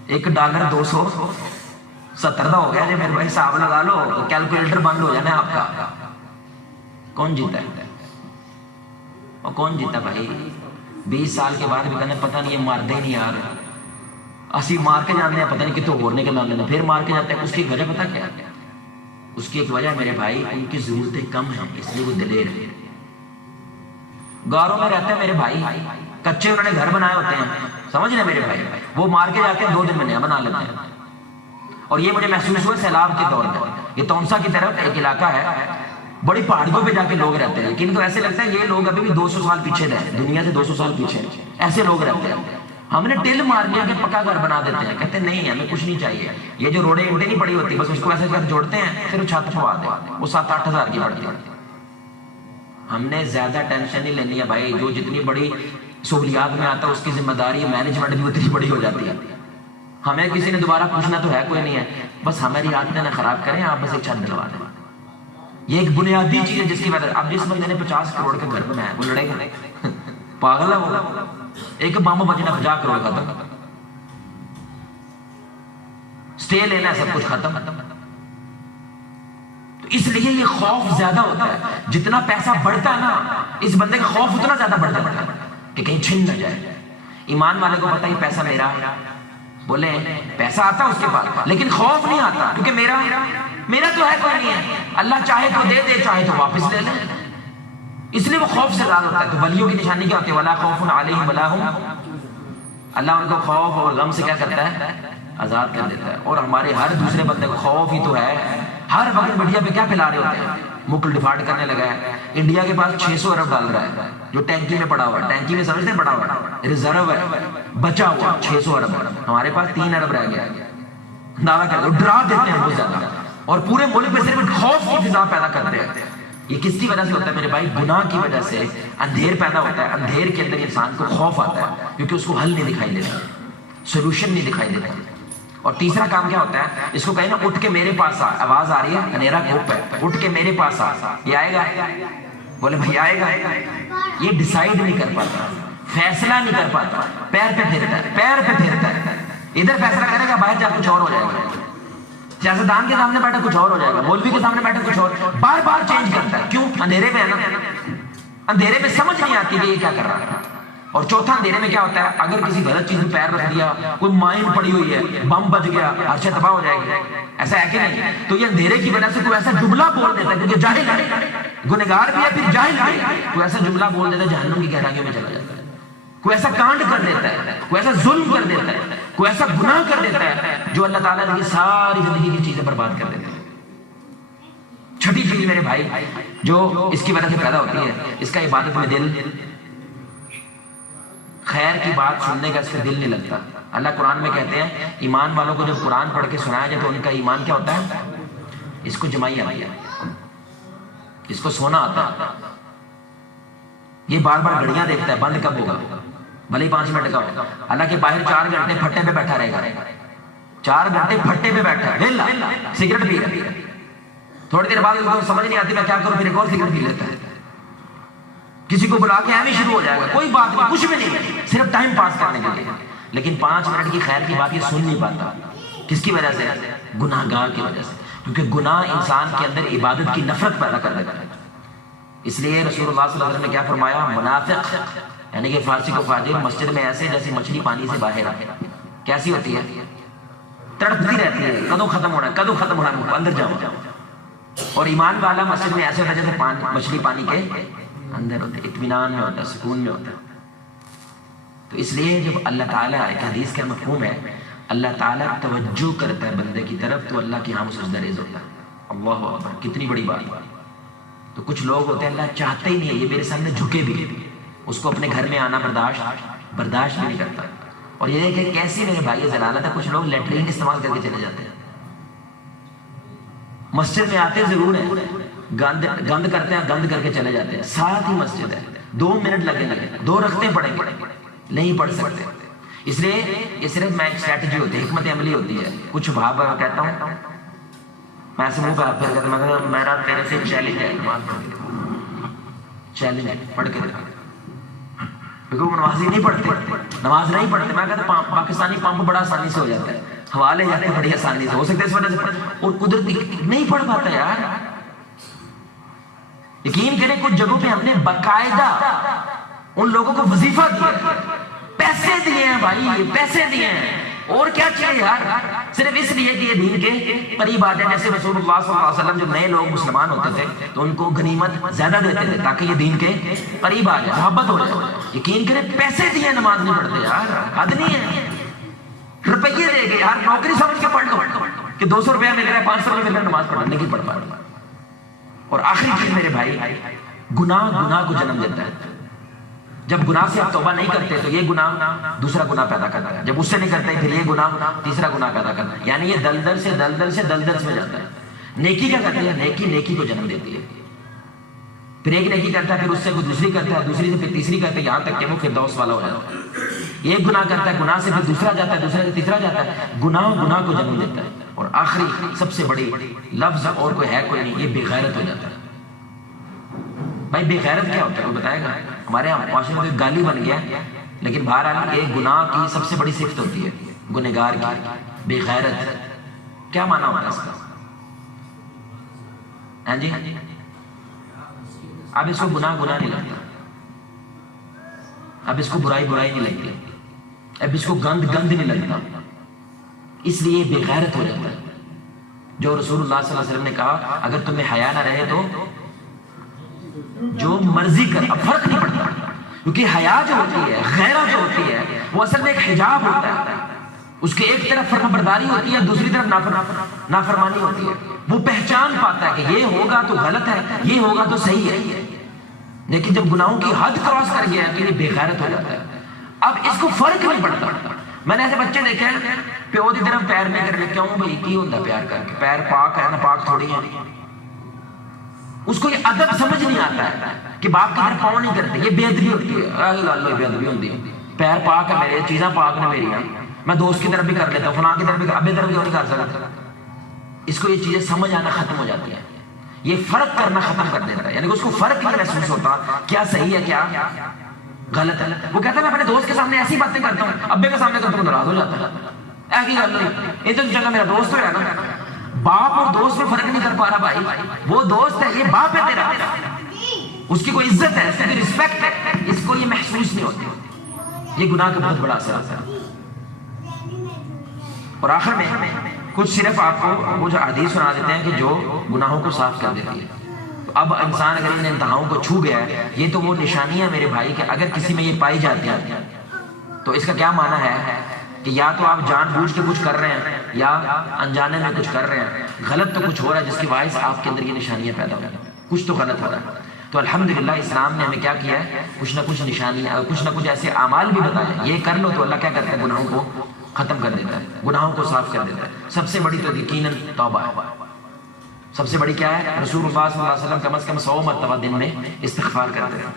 $1 270 ہو گیا جی میرے بھائی، حساب لگا لو، کیلکولیٹر بند ہو جانا آپ کا۔ کون جیتا ہے اور کون جیتا بھائی؟ 20 سال کے بعد بھی کہنا پتہ نہیں یہ مارتے ہی نہیں یار، اسی مار کے جانے ہیں، پتہ نہیں کتنے ہونے کے نام لینا، پھر مار کے جاتے ہیں۔ اس کی وجہ پتہ کیا ہے؟ اس کی ایک وجہ میرے بھائی، ان کی ضرورتیں کم ہیں، اس لیے وہ دلیر ہیں، غاروں میں رہتے ہیں میرے بھائی، کچے انہوں نے گھر بنائے ہوتے ہیں، سمجھ رہے میرے بھائی، وہ مار کے جاتے ہیں 2 دن میں نیا بنا لیتے ہیں۔ اور یہ مجھے محسوس ہوا سیلاب کے دور میں، یہ تونسا کی طرف ایک علاقہ ہے، بڑی پہاڑیوں پہ جا کے لوگ رہتے ہیں، لیکن ان کو ایسے لگتا ہے یہ لوگ ابھی بھی 200 سال پیچھے رہے، دنیا سے 200 سال پیچھے، ایسے لوگ رہتے ہیں۔ ہم نے ٹل مار لیا کہ پکا گھر بنا دیتے ہیں، کہتے ہیں نہیں ہمیں کچھ نہیں چاہیے، یہ جو روڈیں انٹیں نہیں پڑی ہوتی بس اس کو ایسے کر جوڑتے ہیں، پھر وہ چھت پوا دیں، وہ 7-8 ہزار کی پڑتی ہے۔ ہم نے زیادہ ٹینشن نہیں لینی ہے بھائی، جو جتنی بڑی سہولیات میں آتا ہے اس کی ذمہ داری مینجمنٹ بھی اتنی بڑی ہو جاتی ہے۔ ہمیں کسی نے دوبارہ پوچھنا تو ہے کوئی نہیں ہے، بس ہماری عادتیں نہ خراب کریں، آپ بس ایک چھت ڈلوا دیں، یہ ایک بنیادی چیز ہے جس کی وجہ اب جس بندے نے 50 کروڑ کا گھر بنایا وہ لڑے گا، پاگل ہے وہ، ایک بم بجنا 50 کروڑ ختم، سٹے لینا ہے سب کچھ ختم۔ تو اس لیے یہ خوف زیادہ ہوتا ہے، جتنا پیسہ بڑھتا ہے نا اس بندے کا خوف اتنا زیادہ بڑھ جاتا ہے کہ کہیں چھن نہ جائے۔ ایمان والے کو پتہ ہی پیسہ میرا، بولے پیسہ آتا ہے اس کے پاس لیکن خوف نہیں آتا، کیونکہ میرا تو ہے کوئی نہیں ہے، اللہ چاہے تو دے دے، چاہے تو واپس لے لے، اس لیے وہ خوف سے زیادہ ہوتا ہے۔ تو ولیوں کی نشانی کیا ہوتی ہے؟ ولا خوف علیہم ولا ہم، اللہ ان کو خوف اور غم سے کیا کرتا ہے؟ آزاد کر دیتا ہے۔ اور ہمارے ہر دوسرے بندے کو خوف ہی تو ہے، ہر وقت میڈیا پہ کیا پھیلا رہے ہوتے ہیں؟ ملک ڈیفالٹ کرنے لگا ہے، انڈیا کے پاس 600 ارب ڈالر ہے جو ٹینکی میں پڑا ہوا ہے، ٹینکی میں سمجھتے ہیں پڑا ہوا ہے، ریزرو ہے بچا ہوا 600 ارب، ہمارے پاس 3 ارب رہ گیا، دعویٰ کر دو، ڈرا دیتے ہیں بہت زیادہ، اور پورے ملک میں صرف خوف کی فضا پیدا کرتے ہیں۔ یہ کس کی وجہ سے ہوتا ہے میرے بھائی؟ گناہ کی وجہ سے اندھیر پیدا ہوتا ہے، اندھیر کے اندر انسان کو خوف آتا ہے کیونکہ اس کو حل نہیں دکھائی دیتا، سولوشن نہیں دکھائی دیتا۔ اور تیسرا کام کیا ہوتا ہے؟ اس کو کہیں نا اٹھ کے میرے پاس آ، آواز آ رہی ہے اندھیرا گھوپ ہے، اٹھ کے میرے پاس آ، یہ آئے گا؟ بولے بھائی آئے گا؟ یہ ڈیسائیڈ نہیں کر پاتا، فیصلہ نہیں کر پاتا، پیر پہ پھرتا ہے، پیر پہ پھرتا ہے، ادھر فیصلہ کرے گا باہر جا کچھ اور ہو جائے گا، سیاستدان کے سامنے بیٹھا کچھ اور ہو جائے گا، مولوی کے سامنے بیٹھا کچھ اور، بار بار چینج کرتا ہے، کیوں؟ اندھیرے میں ہے نا، اندھیرے میں سمجھ نہیں آتی کہ یہ کیا کر رہا ہے۔ اور چوتھا اندھیرے میں کیا ہوتا ہے؟ اگر کسی غلط چیز میں پیر رکھ دیا، کوئی مائن پڑی ہوئی ہے، بم بج گیا، ہر شے تباہ ہو جائے گی، ایسا ہے کہ نہیں؟ تو یہ اندھیرے کی وجہ سے کوئی ایسا جملہ بول دیتا ہے، کیونکہ جاہل ہے، گنہگار بھی ہے پھر جاہل بھی ہے، کوئی ایسا جملہ بول دیتا ہے جہنم کی گہرائیوں میں چلا جاتا ہے، کوئی ایسا کانڈ کر دیتا ہے، کوئی ایسا ظلم کر دیتا ہے، کوئی ایسا گناہ کر دیتا ہے جو اللہ تعالیٰ نے ساری زندگی کی چیزیں برباد کر دیتا ہے۔ چھٹی چیز میرے بھائی جو اس کی وجہ سے پیدا ہوتی ہے، اس کا عبادت میں دل، خیر کی بات سننے کا اس کا دل نہیں لگتا۔ اللہ قرآن میں کہتے ہیں ایمان والوں کو جب قرآن پڑھ کے سنایا جائے تو ان کا ایمان کیا ہوتا ہے؟ اس کو جمائی آتی ہے، اس کو سونا آتا ہے، یہ بار بار گھڑیاں دیکھتا ہے بند کب ہوگا، بھلے 5 منٹ کا ہوگا، حالانکہ باہر 4 گھنٹے پھٹے پہ بیٹھا رہے گا، 4 گھنٹے پھٹے پہ بیٹھا ہے، ویلا سگریٹ پی رہا ہے، تھوڑی دیر بعد اس کو سمجھ نہیں آتی میں کیا کروں، پھر ایک اور سگریٹ پی لیتا ہے، کسی کو بلا کے ایویں شروع ہو جائے گا، کوئی بات نہیں، کچھ بھی نہیں، صرف ٹائم پاس کرنے کے لیے، لیکن 5 منٹ کی خیر کی بات یہ سن نہیں پاتا۔ کس کی وجہ سے؟ گناہ گار کی وجہ سے، کیونکہ گناہ انسان کے اندر عبادت کی نفرت پیدا کر دیتا ہے۔ اس لیے رسول اللہ صلی اللہ علیہ وسلم نے کیا فرمایا؟ منافق یعنی کہ فارسی کو فاجر مسجد میں ایسے جیسے مچھلی پانی سے باہر آئے، کیسی ہوتی ہے؟ تڑپتی رہتی ہے، کدو ختم ہونا ہے، کدو ختم ہونا ہے، اندر جاؤ۔ اور ایمان والا مسجد میں ایسے ہوتا ہے جیسے مچھلی پانی کے اندر ہوتا ہے، اطمینان میں ہوتا ہے، سکون میں ہوتا ہے۔ تو اس لیے جب اللہ تعالیٰ، ایک حدیث کا مفہوم ہے، اللہ تعالیٰ توجہ کرتا ہے بندے کی طرف تو اللہ کی ہاں سجدہ ریز ہوتا ہے۔ اللہ اکبر، کتنی بڑی بات ہے۔ تو کچھ لوگ ہوتے ہیں اللہ چاہتے ہی نہیں ہے یہ میرے سامنے جھکے بھی، اس کو اپنے گھر میں آنا برداشت بھی نہیں کرتا۔ اور یہ کہ کیسی میرے بھائی ضلالت ہے، کچھ لوگ لیٹرین استعمال کر کے چلے جاتے ہیں، مسجد میں آتے ضرور ہیں، گند کرتے ہیں، گند کر کے چلے جاتے ہیں، ساتھ ہی مسجد ہے، 2 منٹ لگے 2 رکھتے پڑیں گے، نہیں پڑھ سکتے۔ اس لیے یہ صرف میں ایک اسٹریٹجی ہوتی ہے، حکمت عملی ہوتی ہے۔ کچھ بھاگ کہتا ہوں میں ایسے منہ پہ ہاتھ پھیر کہتا ہوں، میں کہتا ہوں میرا تیرے سے چیلنج ہے، نماز چیلنج ہے، پڑھ کے دکھا، کیونکہ وہ نمازی نہیں پڑھتے، نماز نہیں پڑھتے۔ میں کہتا ہوں پاکستانی پمپ بڑا آسانی سے ہو جاتا ہے، حوالے جاتے ہیں بڑی آسانی سے، ہو سکتا ہے اس وجہ سے، اور قدرت نہیں پڑھ پاتا یار۔ یقین کریں کچھ جگہوں پہ ہم نے باقاعدہ ان لوگوں کو وظیفہ دیا، پیسے دیے ہیں بھائی، یہ پیسے دیے ہیں، اور کیا چاہیے یار، صرف اس لیے کہ یہ دین کے قریب آ جائیں۔ جیسے رسول اللہ صلی اللہ علیہ وسلم جب نئے لوگ مسلمان ہوتے تھے تو ان کو غنیمت زیادہ دیتے تھے تاکہ یہ دین کے قریب آ جائے، محبت ہو جائے۔ یقین کریں پیسے دیے نماز نہیں پڑھتے یار، حد نہیں ہے، روپیے دے گئے یار، نوکری سمجھ کے پڑھ لو کہ 200 روپیہ مل رہا ہے، 500 روپیہ مل رہا ہے، نماز پڑھنے کی پڑھ پا رہا۔ اور آخری چیز میرے بھائی، گناہ کو جنم دیتا ہے۔ جب گناہ سے آپ توبہ نہیں کرتے تو یہ گناہ دوسرا گناہ پیدا کرتا ہے، جب اس سے نہیں کرتے پھر یہ گناہ تیسرا گناہ پیدا کرتا ہے، یعنی یہ دلدل سے میں جاتا ہے۔ نیکی کیا کرتی ہے؟ نیکی کو جنم دیتی ہے، پھر ایک نیکی کرتا ہے، پھر اس سے کوئی دوسری کرتا ہے، دوسری سے پھر تیسری کرتا ہے، یہاں تک کہ وہ فردوس والا ہو جاتا ہے۔ ایک گناہ کرتا ہے، گناہ سے پھر دوسرا جاتا ہے، دوسرا سے تیسرا جاتا ہے، گناہ کو جنم دیتا ہے۔ اور آخری سب سے بڑی لفظ اور کوئی ہے کوئی نہیں، یہ بے غیرت ہو جاتا ہے۔ بھائی بے غیرت کیا ہوتا ہے کوئی بتائے گا؟ ہمارے یہاں معاشرے میں کوئی گالی بن گیا، لیکن بہرحال ایک گناہ کی سب سے بڑی صفت ہوتی ہے گنہگار کی، بے غیرت۔ کیا معنی ہوتا ہے اس کا؟ ہاں جی، اب اس کو گناہ نہیں لگتا، اب اس کو برائی نہیں لگتی، اب اس کو گند نہیں لگتا، اس لیے بے غیرت ہو جاتا ہے۔ جو رسول اللہ صلی اللہ علیہ وسلم نے کہا اگر تمہیں حیا نہ رہے تو جو مرضی کر، اب فرق نہیں پڑتا، کیونکہ حیا جو ہوتی ہے، غیرت جو ہوتی ہے، وہ اصل میں ایک حجاب ہوتا ہے، اس کے ایک طرف فرما برداری ہوتی ہے، دوسری طرف نافرمانی ہوتی ہے۔ وہ پہچان پاتا ہے کہ یہ ہوگا تو غلط ہے، یہ ہوگا تو صحیح ہے، لیکن جب گناہوں کی حد کراس کر گیا تو یہ بے غیرت ہو جاتا ہے۔ اب اس کو فرق نہیں پڑتا۔ میں نے ایسے بچے دیکھے ہیں پیو کی طرف پیر نہیں کرنے، کیوں بھائی کی ہوتا پیار کر کے؟ پیر پاک ہے نا، پاک تھوڑی ہے۔ اس کو یہ ادب سمجھ نہیں آتا ہے کہ باپ کی طرف پاؤں نہیں کرتے، یہ بے ادبی ہوتی ہے، بے ادبی ہوتی ہے۔ پیر پاک ہے میرے، چیزاں پاک نے میری، میں دوست کی طرف بھی کر لیتا ہوں، فلاں کی طرف بھی، ابے طرف کیوں نہیں کر سکتا؟ اس کو یہ چیزیں سمجھ آنا ختم ہو جاتی ہے، یہ فرق کرنا ختم کر دیتا ہے، یعنی کہ اس کو فرق نہیں محسوس ہوتا کیا صحیح ہے کیا غلط ہے۔ وہ کہتا ہے میں اپنے دوست کے سامنے ایسی باتیں کرتا ہوں، ابے کے سامنے تو ناراض ہو جاتا ہے، ایسی گل نہیں، یہ تو جگہ میرا دوست ہے نا۔ باپ اور دوست میں فرق نہیں کر پا رہا بھائی، وہ دوست ہے، یہ باپ ہے تیرا، اس کی کوئی عزت ہے، اس کی کوئی رسپیکٹ ہے، اس کو یہ محسوس نہیں ہوتی۔ یہ گناہ کا بہت بڑا اثر ہوتا ہے. اور آخر میں کچھ صرف آپ کو کچھ حدیث سنا دیتے ہیں کہ جو گناہوں کو صاف کر دیتی ہے. تو اب انسان اگر ان انتہاؤں کو چھو گیا ہے، یہ تو وہ نشانیاں میرے بھائی کہ اگر کسی میں یہ پائی جاتی ہیں تو اس کا کیا معنی ہے کہ یا تو آپ جان بوجھ کے کچھ کر رہے ہیں یا انجانے میں کچھ کر رہے ہیں، غلط تو کچھ ہو رہا ہے جس کی باعث آپ کے اندر یہ نشانیاں پیدا ہو رہی ہیں، کچھ تو غلط ہو رہا ہے. تو الحمدللہ اسلام نے ہمیں کیا کیا ہے، کچھ نہ کچھ نشانیاں، کچھ نہ کچھ ایسے اعمال بھی بتائے، یہ کر لو تو اللہ کیا کرتا ہے، گناہوں کو ختم کر دیتا ہے، گناہوں کو صاف کر دیتا ہے. سب سے بڑی تو یقیناً توبہ ہے. سب سے بڑی کیا ہے، رسول اللہ صلی اللہ علیہ وسلم کم از کم 100 مرتبہ دن میں استغفار کرتے ہیں.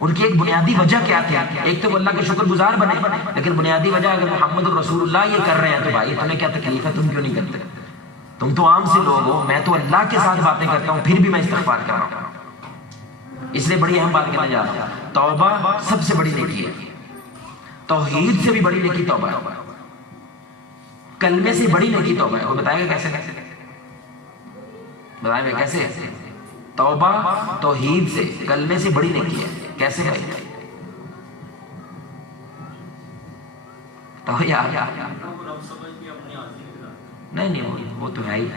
ان کی ایک بنیادی وجہ کیا تھی، ایک تو وہ اللہ کے شکر گزار بنے، لیکن بنیادی وجہ اگر محمد الرسول اللہ یہ کر رہے ہیں تو بھائی تمہیں کیا تکلیف ہے، تم کیوں نہیں کرتے؟ تم تو عام سے لوگ ہو، میں تو اللہ کے ساتھ باتیں کرتا ہوں پھر بھی میں استغفار کر رہا ہوں. اس لیے بڑی اہم بات کہنا جا رہا ہوں، توبہ سب سے بڑی نیکی ہے. توحید سے بھی بڑی نیکی توبہ ہے. کلمے سے بڑی نیکی توبہ ہے. وہ بتائے گا کیسے؟ بتائیں گے کیسے؟ توبہ توحید سے، کلمے سے بڑی نیکی ہے. کیسے بھائی؟ تو یار نہیں وہ تو ہے ہی،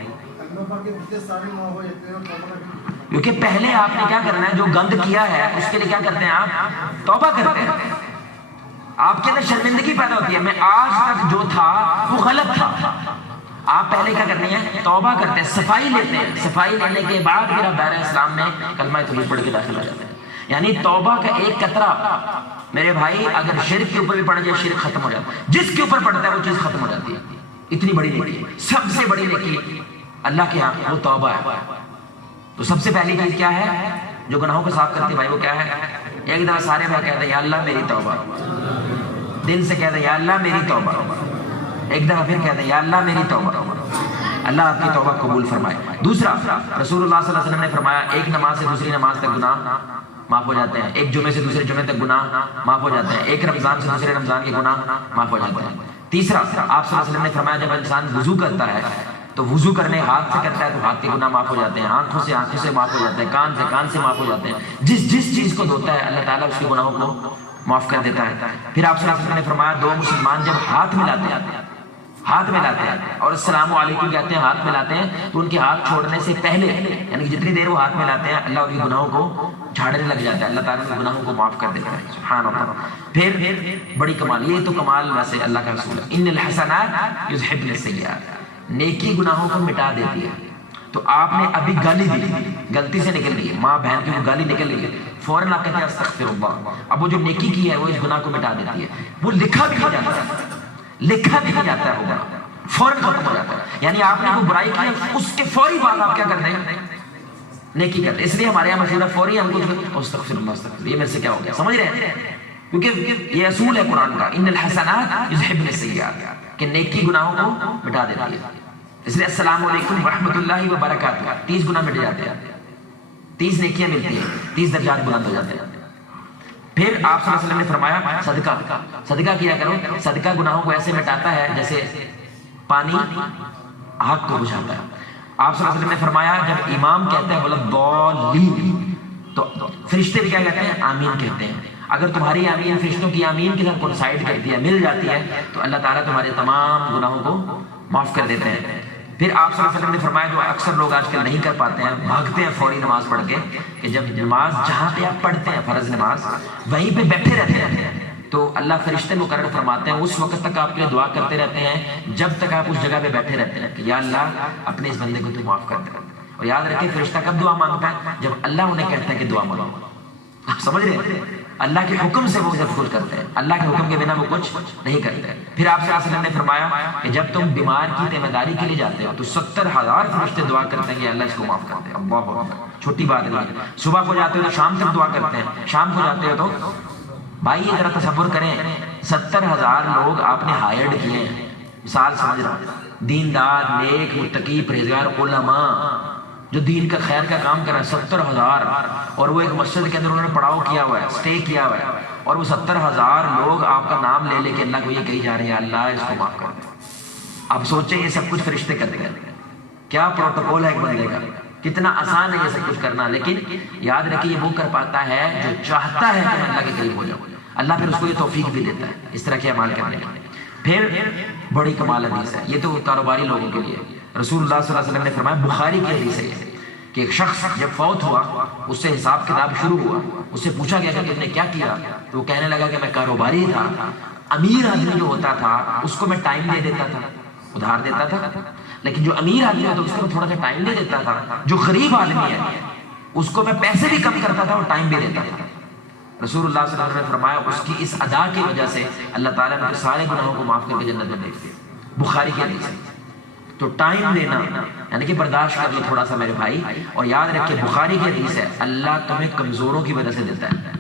کیونکہ پہلے آپ نے کیا کرنا ہے، جو گند کیا ہے اس کے لیے کیا کرتے ہیں، آپ توبہ کرتے ہیں. آپ کے اندر شرمندگی پیدا ہوتی ہے، میں آج تک جو تھا وہ غلط تھا. آپ پہلے کیا کرنی ہے، توبہ کرتے ہیں، صفائی لیتے ہیں. صفائی لینے کے بعد پھر آپ دائرہ اسلام میں کلمہ توحید پڑھ کے داخل ہو جاتے ہیں. یعنی توبہ کا ایک قطرہ میرے بھائی اگر شرک کے اوپر بھی پڑ جائے شرک ختم ہو جاتا ہے. جس کے اوپر پڑتا ہے وہ چیز ختم ہو جاتی ہے. اتنی بڑی نیکی، سب سے بڑی نیکی اللہ کے ہاں وہ توبہ ہے. تو سب سے پہلی چیز کیا ہے جو گناہوں کو صاف کرتی ہے بھائی، وہ کیا ہے؟ ایک دفعہ سارے بھائی کہتے ہیں یا اللہ میری توبہ، دل سے کہتے ہیں یا اللہ میری توبہ. ایک دفعہ پھر کہتے ہیں یا اللہ میری توبہ. اللہ آپ کی توبہ قبول فرمائے. دوسرا، رسول اللہ صلی اللہ علیہ وسلم نے فرمایا ایک نماز سے دوسری نماز تک گناہ معاف ہو جاتے ہیں، ایک جمعے سے دوسرے جمعے تک گناہ معاف ہو جاتے ہیں، ایک رمضان سے دوسرے رمضان کے گناہ معاف ہو جاتے ہیں. تیسرا، آپ صلی اللہ علیہ وسلم نے فرمایا جب انسان وضو کرتا ہے تو وضو کرنے ہاتھ سے کرتا ہے تو ہاتھ کے گناہ معاف ہو جاتے ہیں، آنکھوں سے معاف ہو جاتے ہیں، کان سے معاف ہو جاتے ہیں. جس چیز کو دھوتا ہے اللہ تعالیٰ اس کے گناہوں کو معاف کر دیتا ہے. پھر آپ صلی اللہ علیہ وسلم نے فرمایا دو مسلمان جب ہاتھ ملاتے ہیں اور السلام علیکم کہتے ہیں، ہاتھ ملاتے ہیں، تو ان کے ہاتھ چھوڑنے سے پہلے یعنی کہ جتنی دیر وہ ہاتھ ملاتے ہیں اللہ ان کے گناہوں کو جھاڑنے لگ جاتا ہے، اللہ تعالیٰ کے گناہوں کو معاف کر دیتا ہے. سبحان اللہ. پھر بڑی کمال، یہ تو کمال ویسے اللہ کا رسول ہے، ان الحسنات یذہبن السیئات، نیکی گناہوں کو مٹا دیتی ہے. تو آپ نے ابھی گالی دی، غلطی سے نکل گئی، ماں بہن کی وہ گالی نکل گئی، فوراً آپ کہتے ہیں استغفر اللہ. اب وہ جو نیکی کی ہے وہ اس گناہ کو مٹا دیتی ہے. وہ لکھا بھی نہیں جاتا ہے، وہ فوراً ختم ہو جاتا ہے. یعنی آپ نے وہ برائی کی، اس کے فوری بعد آپ کیا کرتے ہیں، نیکی کرتے. اس لیے ہمارے یہاں مشہور فوری ہم کو استغفر اللہ، یہ میرے سے کیا ہو گیا، سمجھ رہے ہیں؟ کیونکہ یہ اصول ہے قرآن کا، ان الحسنات یذہبن السیئات، کہ نیکی گناہوں کو مٹا دیتی ہے. اس لیے السلام علیکم ورحمۃ اللہ وبرکاتہ 30 گناہ مٹ جاتے ہیں، 30 نیکیاں ملتی ہیں، 30 درجات بلند ہو جاتے ہیں. پھر آپ صلی اللہ علیہ وسلم نے فرمایا صدقہ کیا کرو. صدقہ گناہوں کو ایسے مٹاتا ہے جیسے پانی آگ کو بجھاتا ہے. آپ صلی اللہ علیہ وسلم نے فرمایا جب امام کہتے ہیں وَلَضَّالِّينَ تو فرشتے بھی کیا کہتے ہیں، آمین کہتے ہیں. اگر تمہاری آمین فرشتوں کی آمین کے ساتھ کوئنسائڈ کرتی ہے، مل جاتی ہے، تو اللہ تعالیٰ تمہارے تمام گناہوں کو معاف کر دیتے ہیں. پھر آپ صلی اللہ علیہ وسلم نے فرمایا جو اکثر لوگ آج کل نہیں کر پاتے ہیں، بھاگتے ہیں فوری نماز پڑھ کے، کہ جب نماز جہاں پہ آپ پڑھتے ہیں فرض نماز وہیں پہ بیٹھے رہتے ہیں تو اللہ فرشتے مقرر فرماتے ہیں اس وقت تک آپ کے لیے دعا کرتے رہتے ہیں جب تک آپ اس جگہ پہ بیٹھے رہتے ہیں کہ یا اللہ اپنے اس بندے کو تو معاف کر دے. اور یاد رکھیں فرشتہ کب دعا مانگتا ہے، جب اللہ انہیں کہتا ہے کہ دعا مانگو. آپ سمجھ رہے ہیں، اللہ کے حکم سے وہ سب کچھ کرتے ہیں، اللہ کے حکم کے بنا وہ کچھ نہیں کرتے. پھر آپ صلی اللہ علیہ وسلم نے فرمایا کہ جب تم بیمار کی ذمہ داری کے لیے جاتے ہو تو 70,000 فرشتے دعا کرتے ہیں کہ اللہ اس کو معاف کر دے. اللہ اکبر، چھوٹی بات نہیں. صبح کو جاتے ہو تو شام تک دعا کرتے ہیں، شام کو جاتے ہو تو بھائی یہ ذرا تصور کریں 70,000 لوگ آپ نے ہائرڈ کیے ہیں، مثال سمجھ رہا ہوں، دیندار نیک متقی پرہیزگار علماء جو دین کا خیر کا کام کر رہے ہیں 70,000، اور وہ ایک مسجد کے اندر انہوں نے پڑاؤ کیا ہوا ہے، اسٹے کیا ہوا ہے، اور وہ 70,000 لوگ آپ کا نام لے کے اللہ کو یہ کہی جا رہے ہیں اللہ اس کو معاف کر دے. اب سوچیں یہ سب کچھ فرشتے کرتے ہیں، کیا پروٹوکول ہے ایک بندے کا، کتنا آسان ہے یہ سب کچھ کرنا. لیکن یاد رکھیے یہ وہ کر پاتا ہے جو چاہتا ہے کہ میں اللہ کے قریب ہو جاؤں. اللہ پھر اس کو یہ توفیق بھی دیتا ہے اس طرح کے اعمال کرنے کا۔ پھر بڑی کمال حدیث ہے، یہ تو کاروباری لوگوں کے لیے۔ رسول اللہ صلی اللہ علیہ وسلم نے فرمایا، بخاری کی حدیث ہے یہ، کہ ایک شخص جب فوت ہوا اس سے حساب کتاب شروع ہوا، اس سے پوچھا گیا کہ تم نے کیا کیا، تو وہ کہنے لگا کہ میں کاروباری تھا، امیر آدمی جو ہوتا تھا اس کو میں ٹائم دے دیتا تھا، ادھار دیتا تھا، لیکن جو امیر آدمی ہوتا اس کو تھوڑا سا ٹائم دے دیتا تھا، جو غریب آدمی ہے اس کو میں پیسے بھی کم کرتا تھا اور ٹائم بھی دیتا تھا۔ رسول اللہ صلی اللہ علیہ وسلم نے فرمایا اس کی اس ادا کی وجہ سے اللہ تعالیٰ نے سارے گناہوں کو معاف کر کے جنت میں بھیج دیا۔ بخاری کی حدیث ہے۔ تو ٹائم دینا یعنی کہ برداشت کر لو تھوڑا سا میرے بھائی، اور یاد رکھ کے بخاری کی حدیث ہے، اللہ تمہیں کمزوروں کی وجہ سے دیتا ہے۔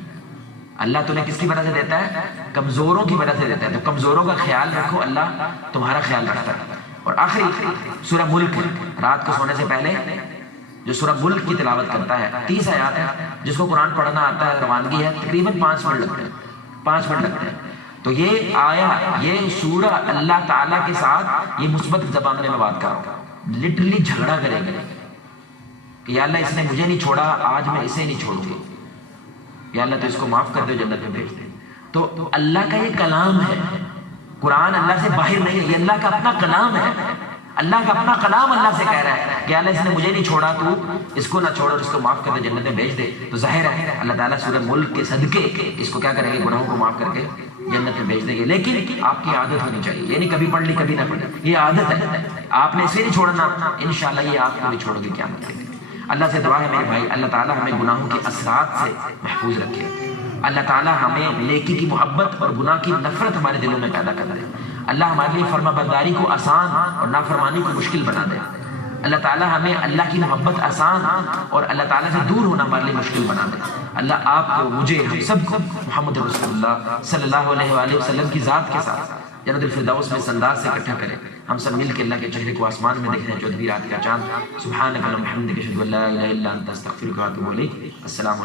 اللہ تمہیں کس کی وجہ سے دیتا ہے؟ کمزوروں کی وجہ سے دیتا ہے۔ تو کمزوروں کا خیال رکھو، اللہ تمہارا خیال رکھتا ہے۔ اور آخری سورہ ملک، رات کو سونے سے پہلے جو سورہ ملک کی تلاوت کرتا ہے، 30 آیات ہے، جس کو قرآن پڑھنا آتا ہے، روانگی ہے، تقریباً 5 منٹ لگتے ہیں، 5 منٹ لگتے ہیں۔ تو یہ آیا، یہ سورہ اللہ تعالیٰ کے ساتھ یہ مثبت زبان میں بات کر رہا ہوں، لٹرلی جھگڑا کرے گا کہ یا اللہ اس نے مجھے نہیں چھوڑا، آج میں اسے نہیں چھوڑوں گا، یا اللہ تو اس کو معاف کر دے، جنت میں بھیج دے۔ تو اللہ کا یہ کلام ہے، قرآن اللہ سے باہر نہیں ہے، یہ اللہ کا اپنا کلام ہے۔ اللہ کا اپنا کلام اللہ سے کہہ رہا ہے کہ اللہ اس نے مجھے نہیں چھوڑا، تو اس کو نہ چھوڑ اور اس کو معاف کر دے، جنت میں بھیج دے۔ تو ظاہر ہے اللہ تعالیٰ سورہ ملک کے صدقے اس کو کیا کریں گے؟ گناہوں کو معاف کر کے جنت میں بھیج دیں گے۔ لیکن آپ کی عادت ہونی چاہیے، یعنی کبھی پڑھ لی کبھی نہ پڑھی، یہ عادت ہے، آپ نے اسے نہیں چھوڑنا، انشاءاللہ یہ آپ کو نہیں چھوڑو گے قیامت کے دن۔ اللہ سے دعا ہے میرے بھائی، اللہ تعالیٰ ہمیں گناہوں کے اثرات سے محفوظ رکھے، اللہ تعالیٰ ہمیں نیکی کی محبت اور گناہ کی نفرت ہمارے دلوں میں پیدا کر دے، اللہ ہمارے لیے فرما برداری کو آسان اور نافرمانی کو مشکل بنا دے، اللہ تعالیٰ ہمیں اللہ کی محبت آسان اور اللہ تعالیٰ سے دور ہونا ہمارے لیے مشکل بنا دے۔ اللہ آپ کو، مجھے، ہم سب کو محمد رسول اللہ صلی اللہ علیہ وآلہ وسلم کی ذات کے ساتھ جنت الفردوس میں انداز سے اکٹھا کرے۔ ہم سب مل کے اللہ کے چہرے کو آسمان میں دیکھ رہے ہیں، چودھویں رات کا چاند۔ سبحانک اللہم وبحمدک، اشہد ان لا الہ الا انت، استغفرک واتوب الیک۔ السلام علیکم۔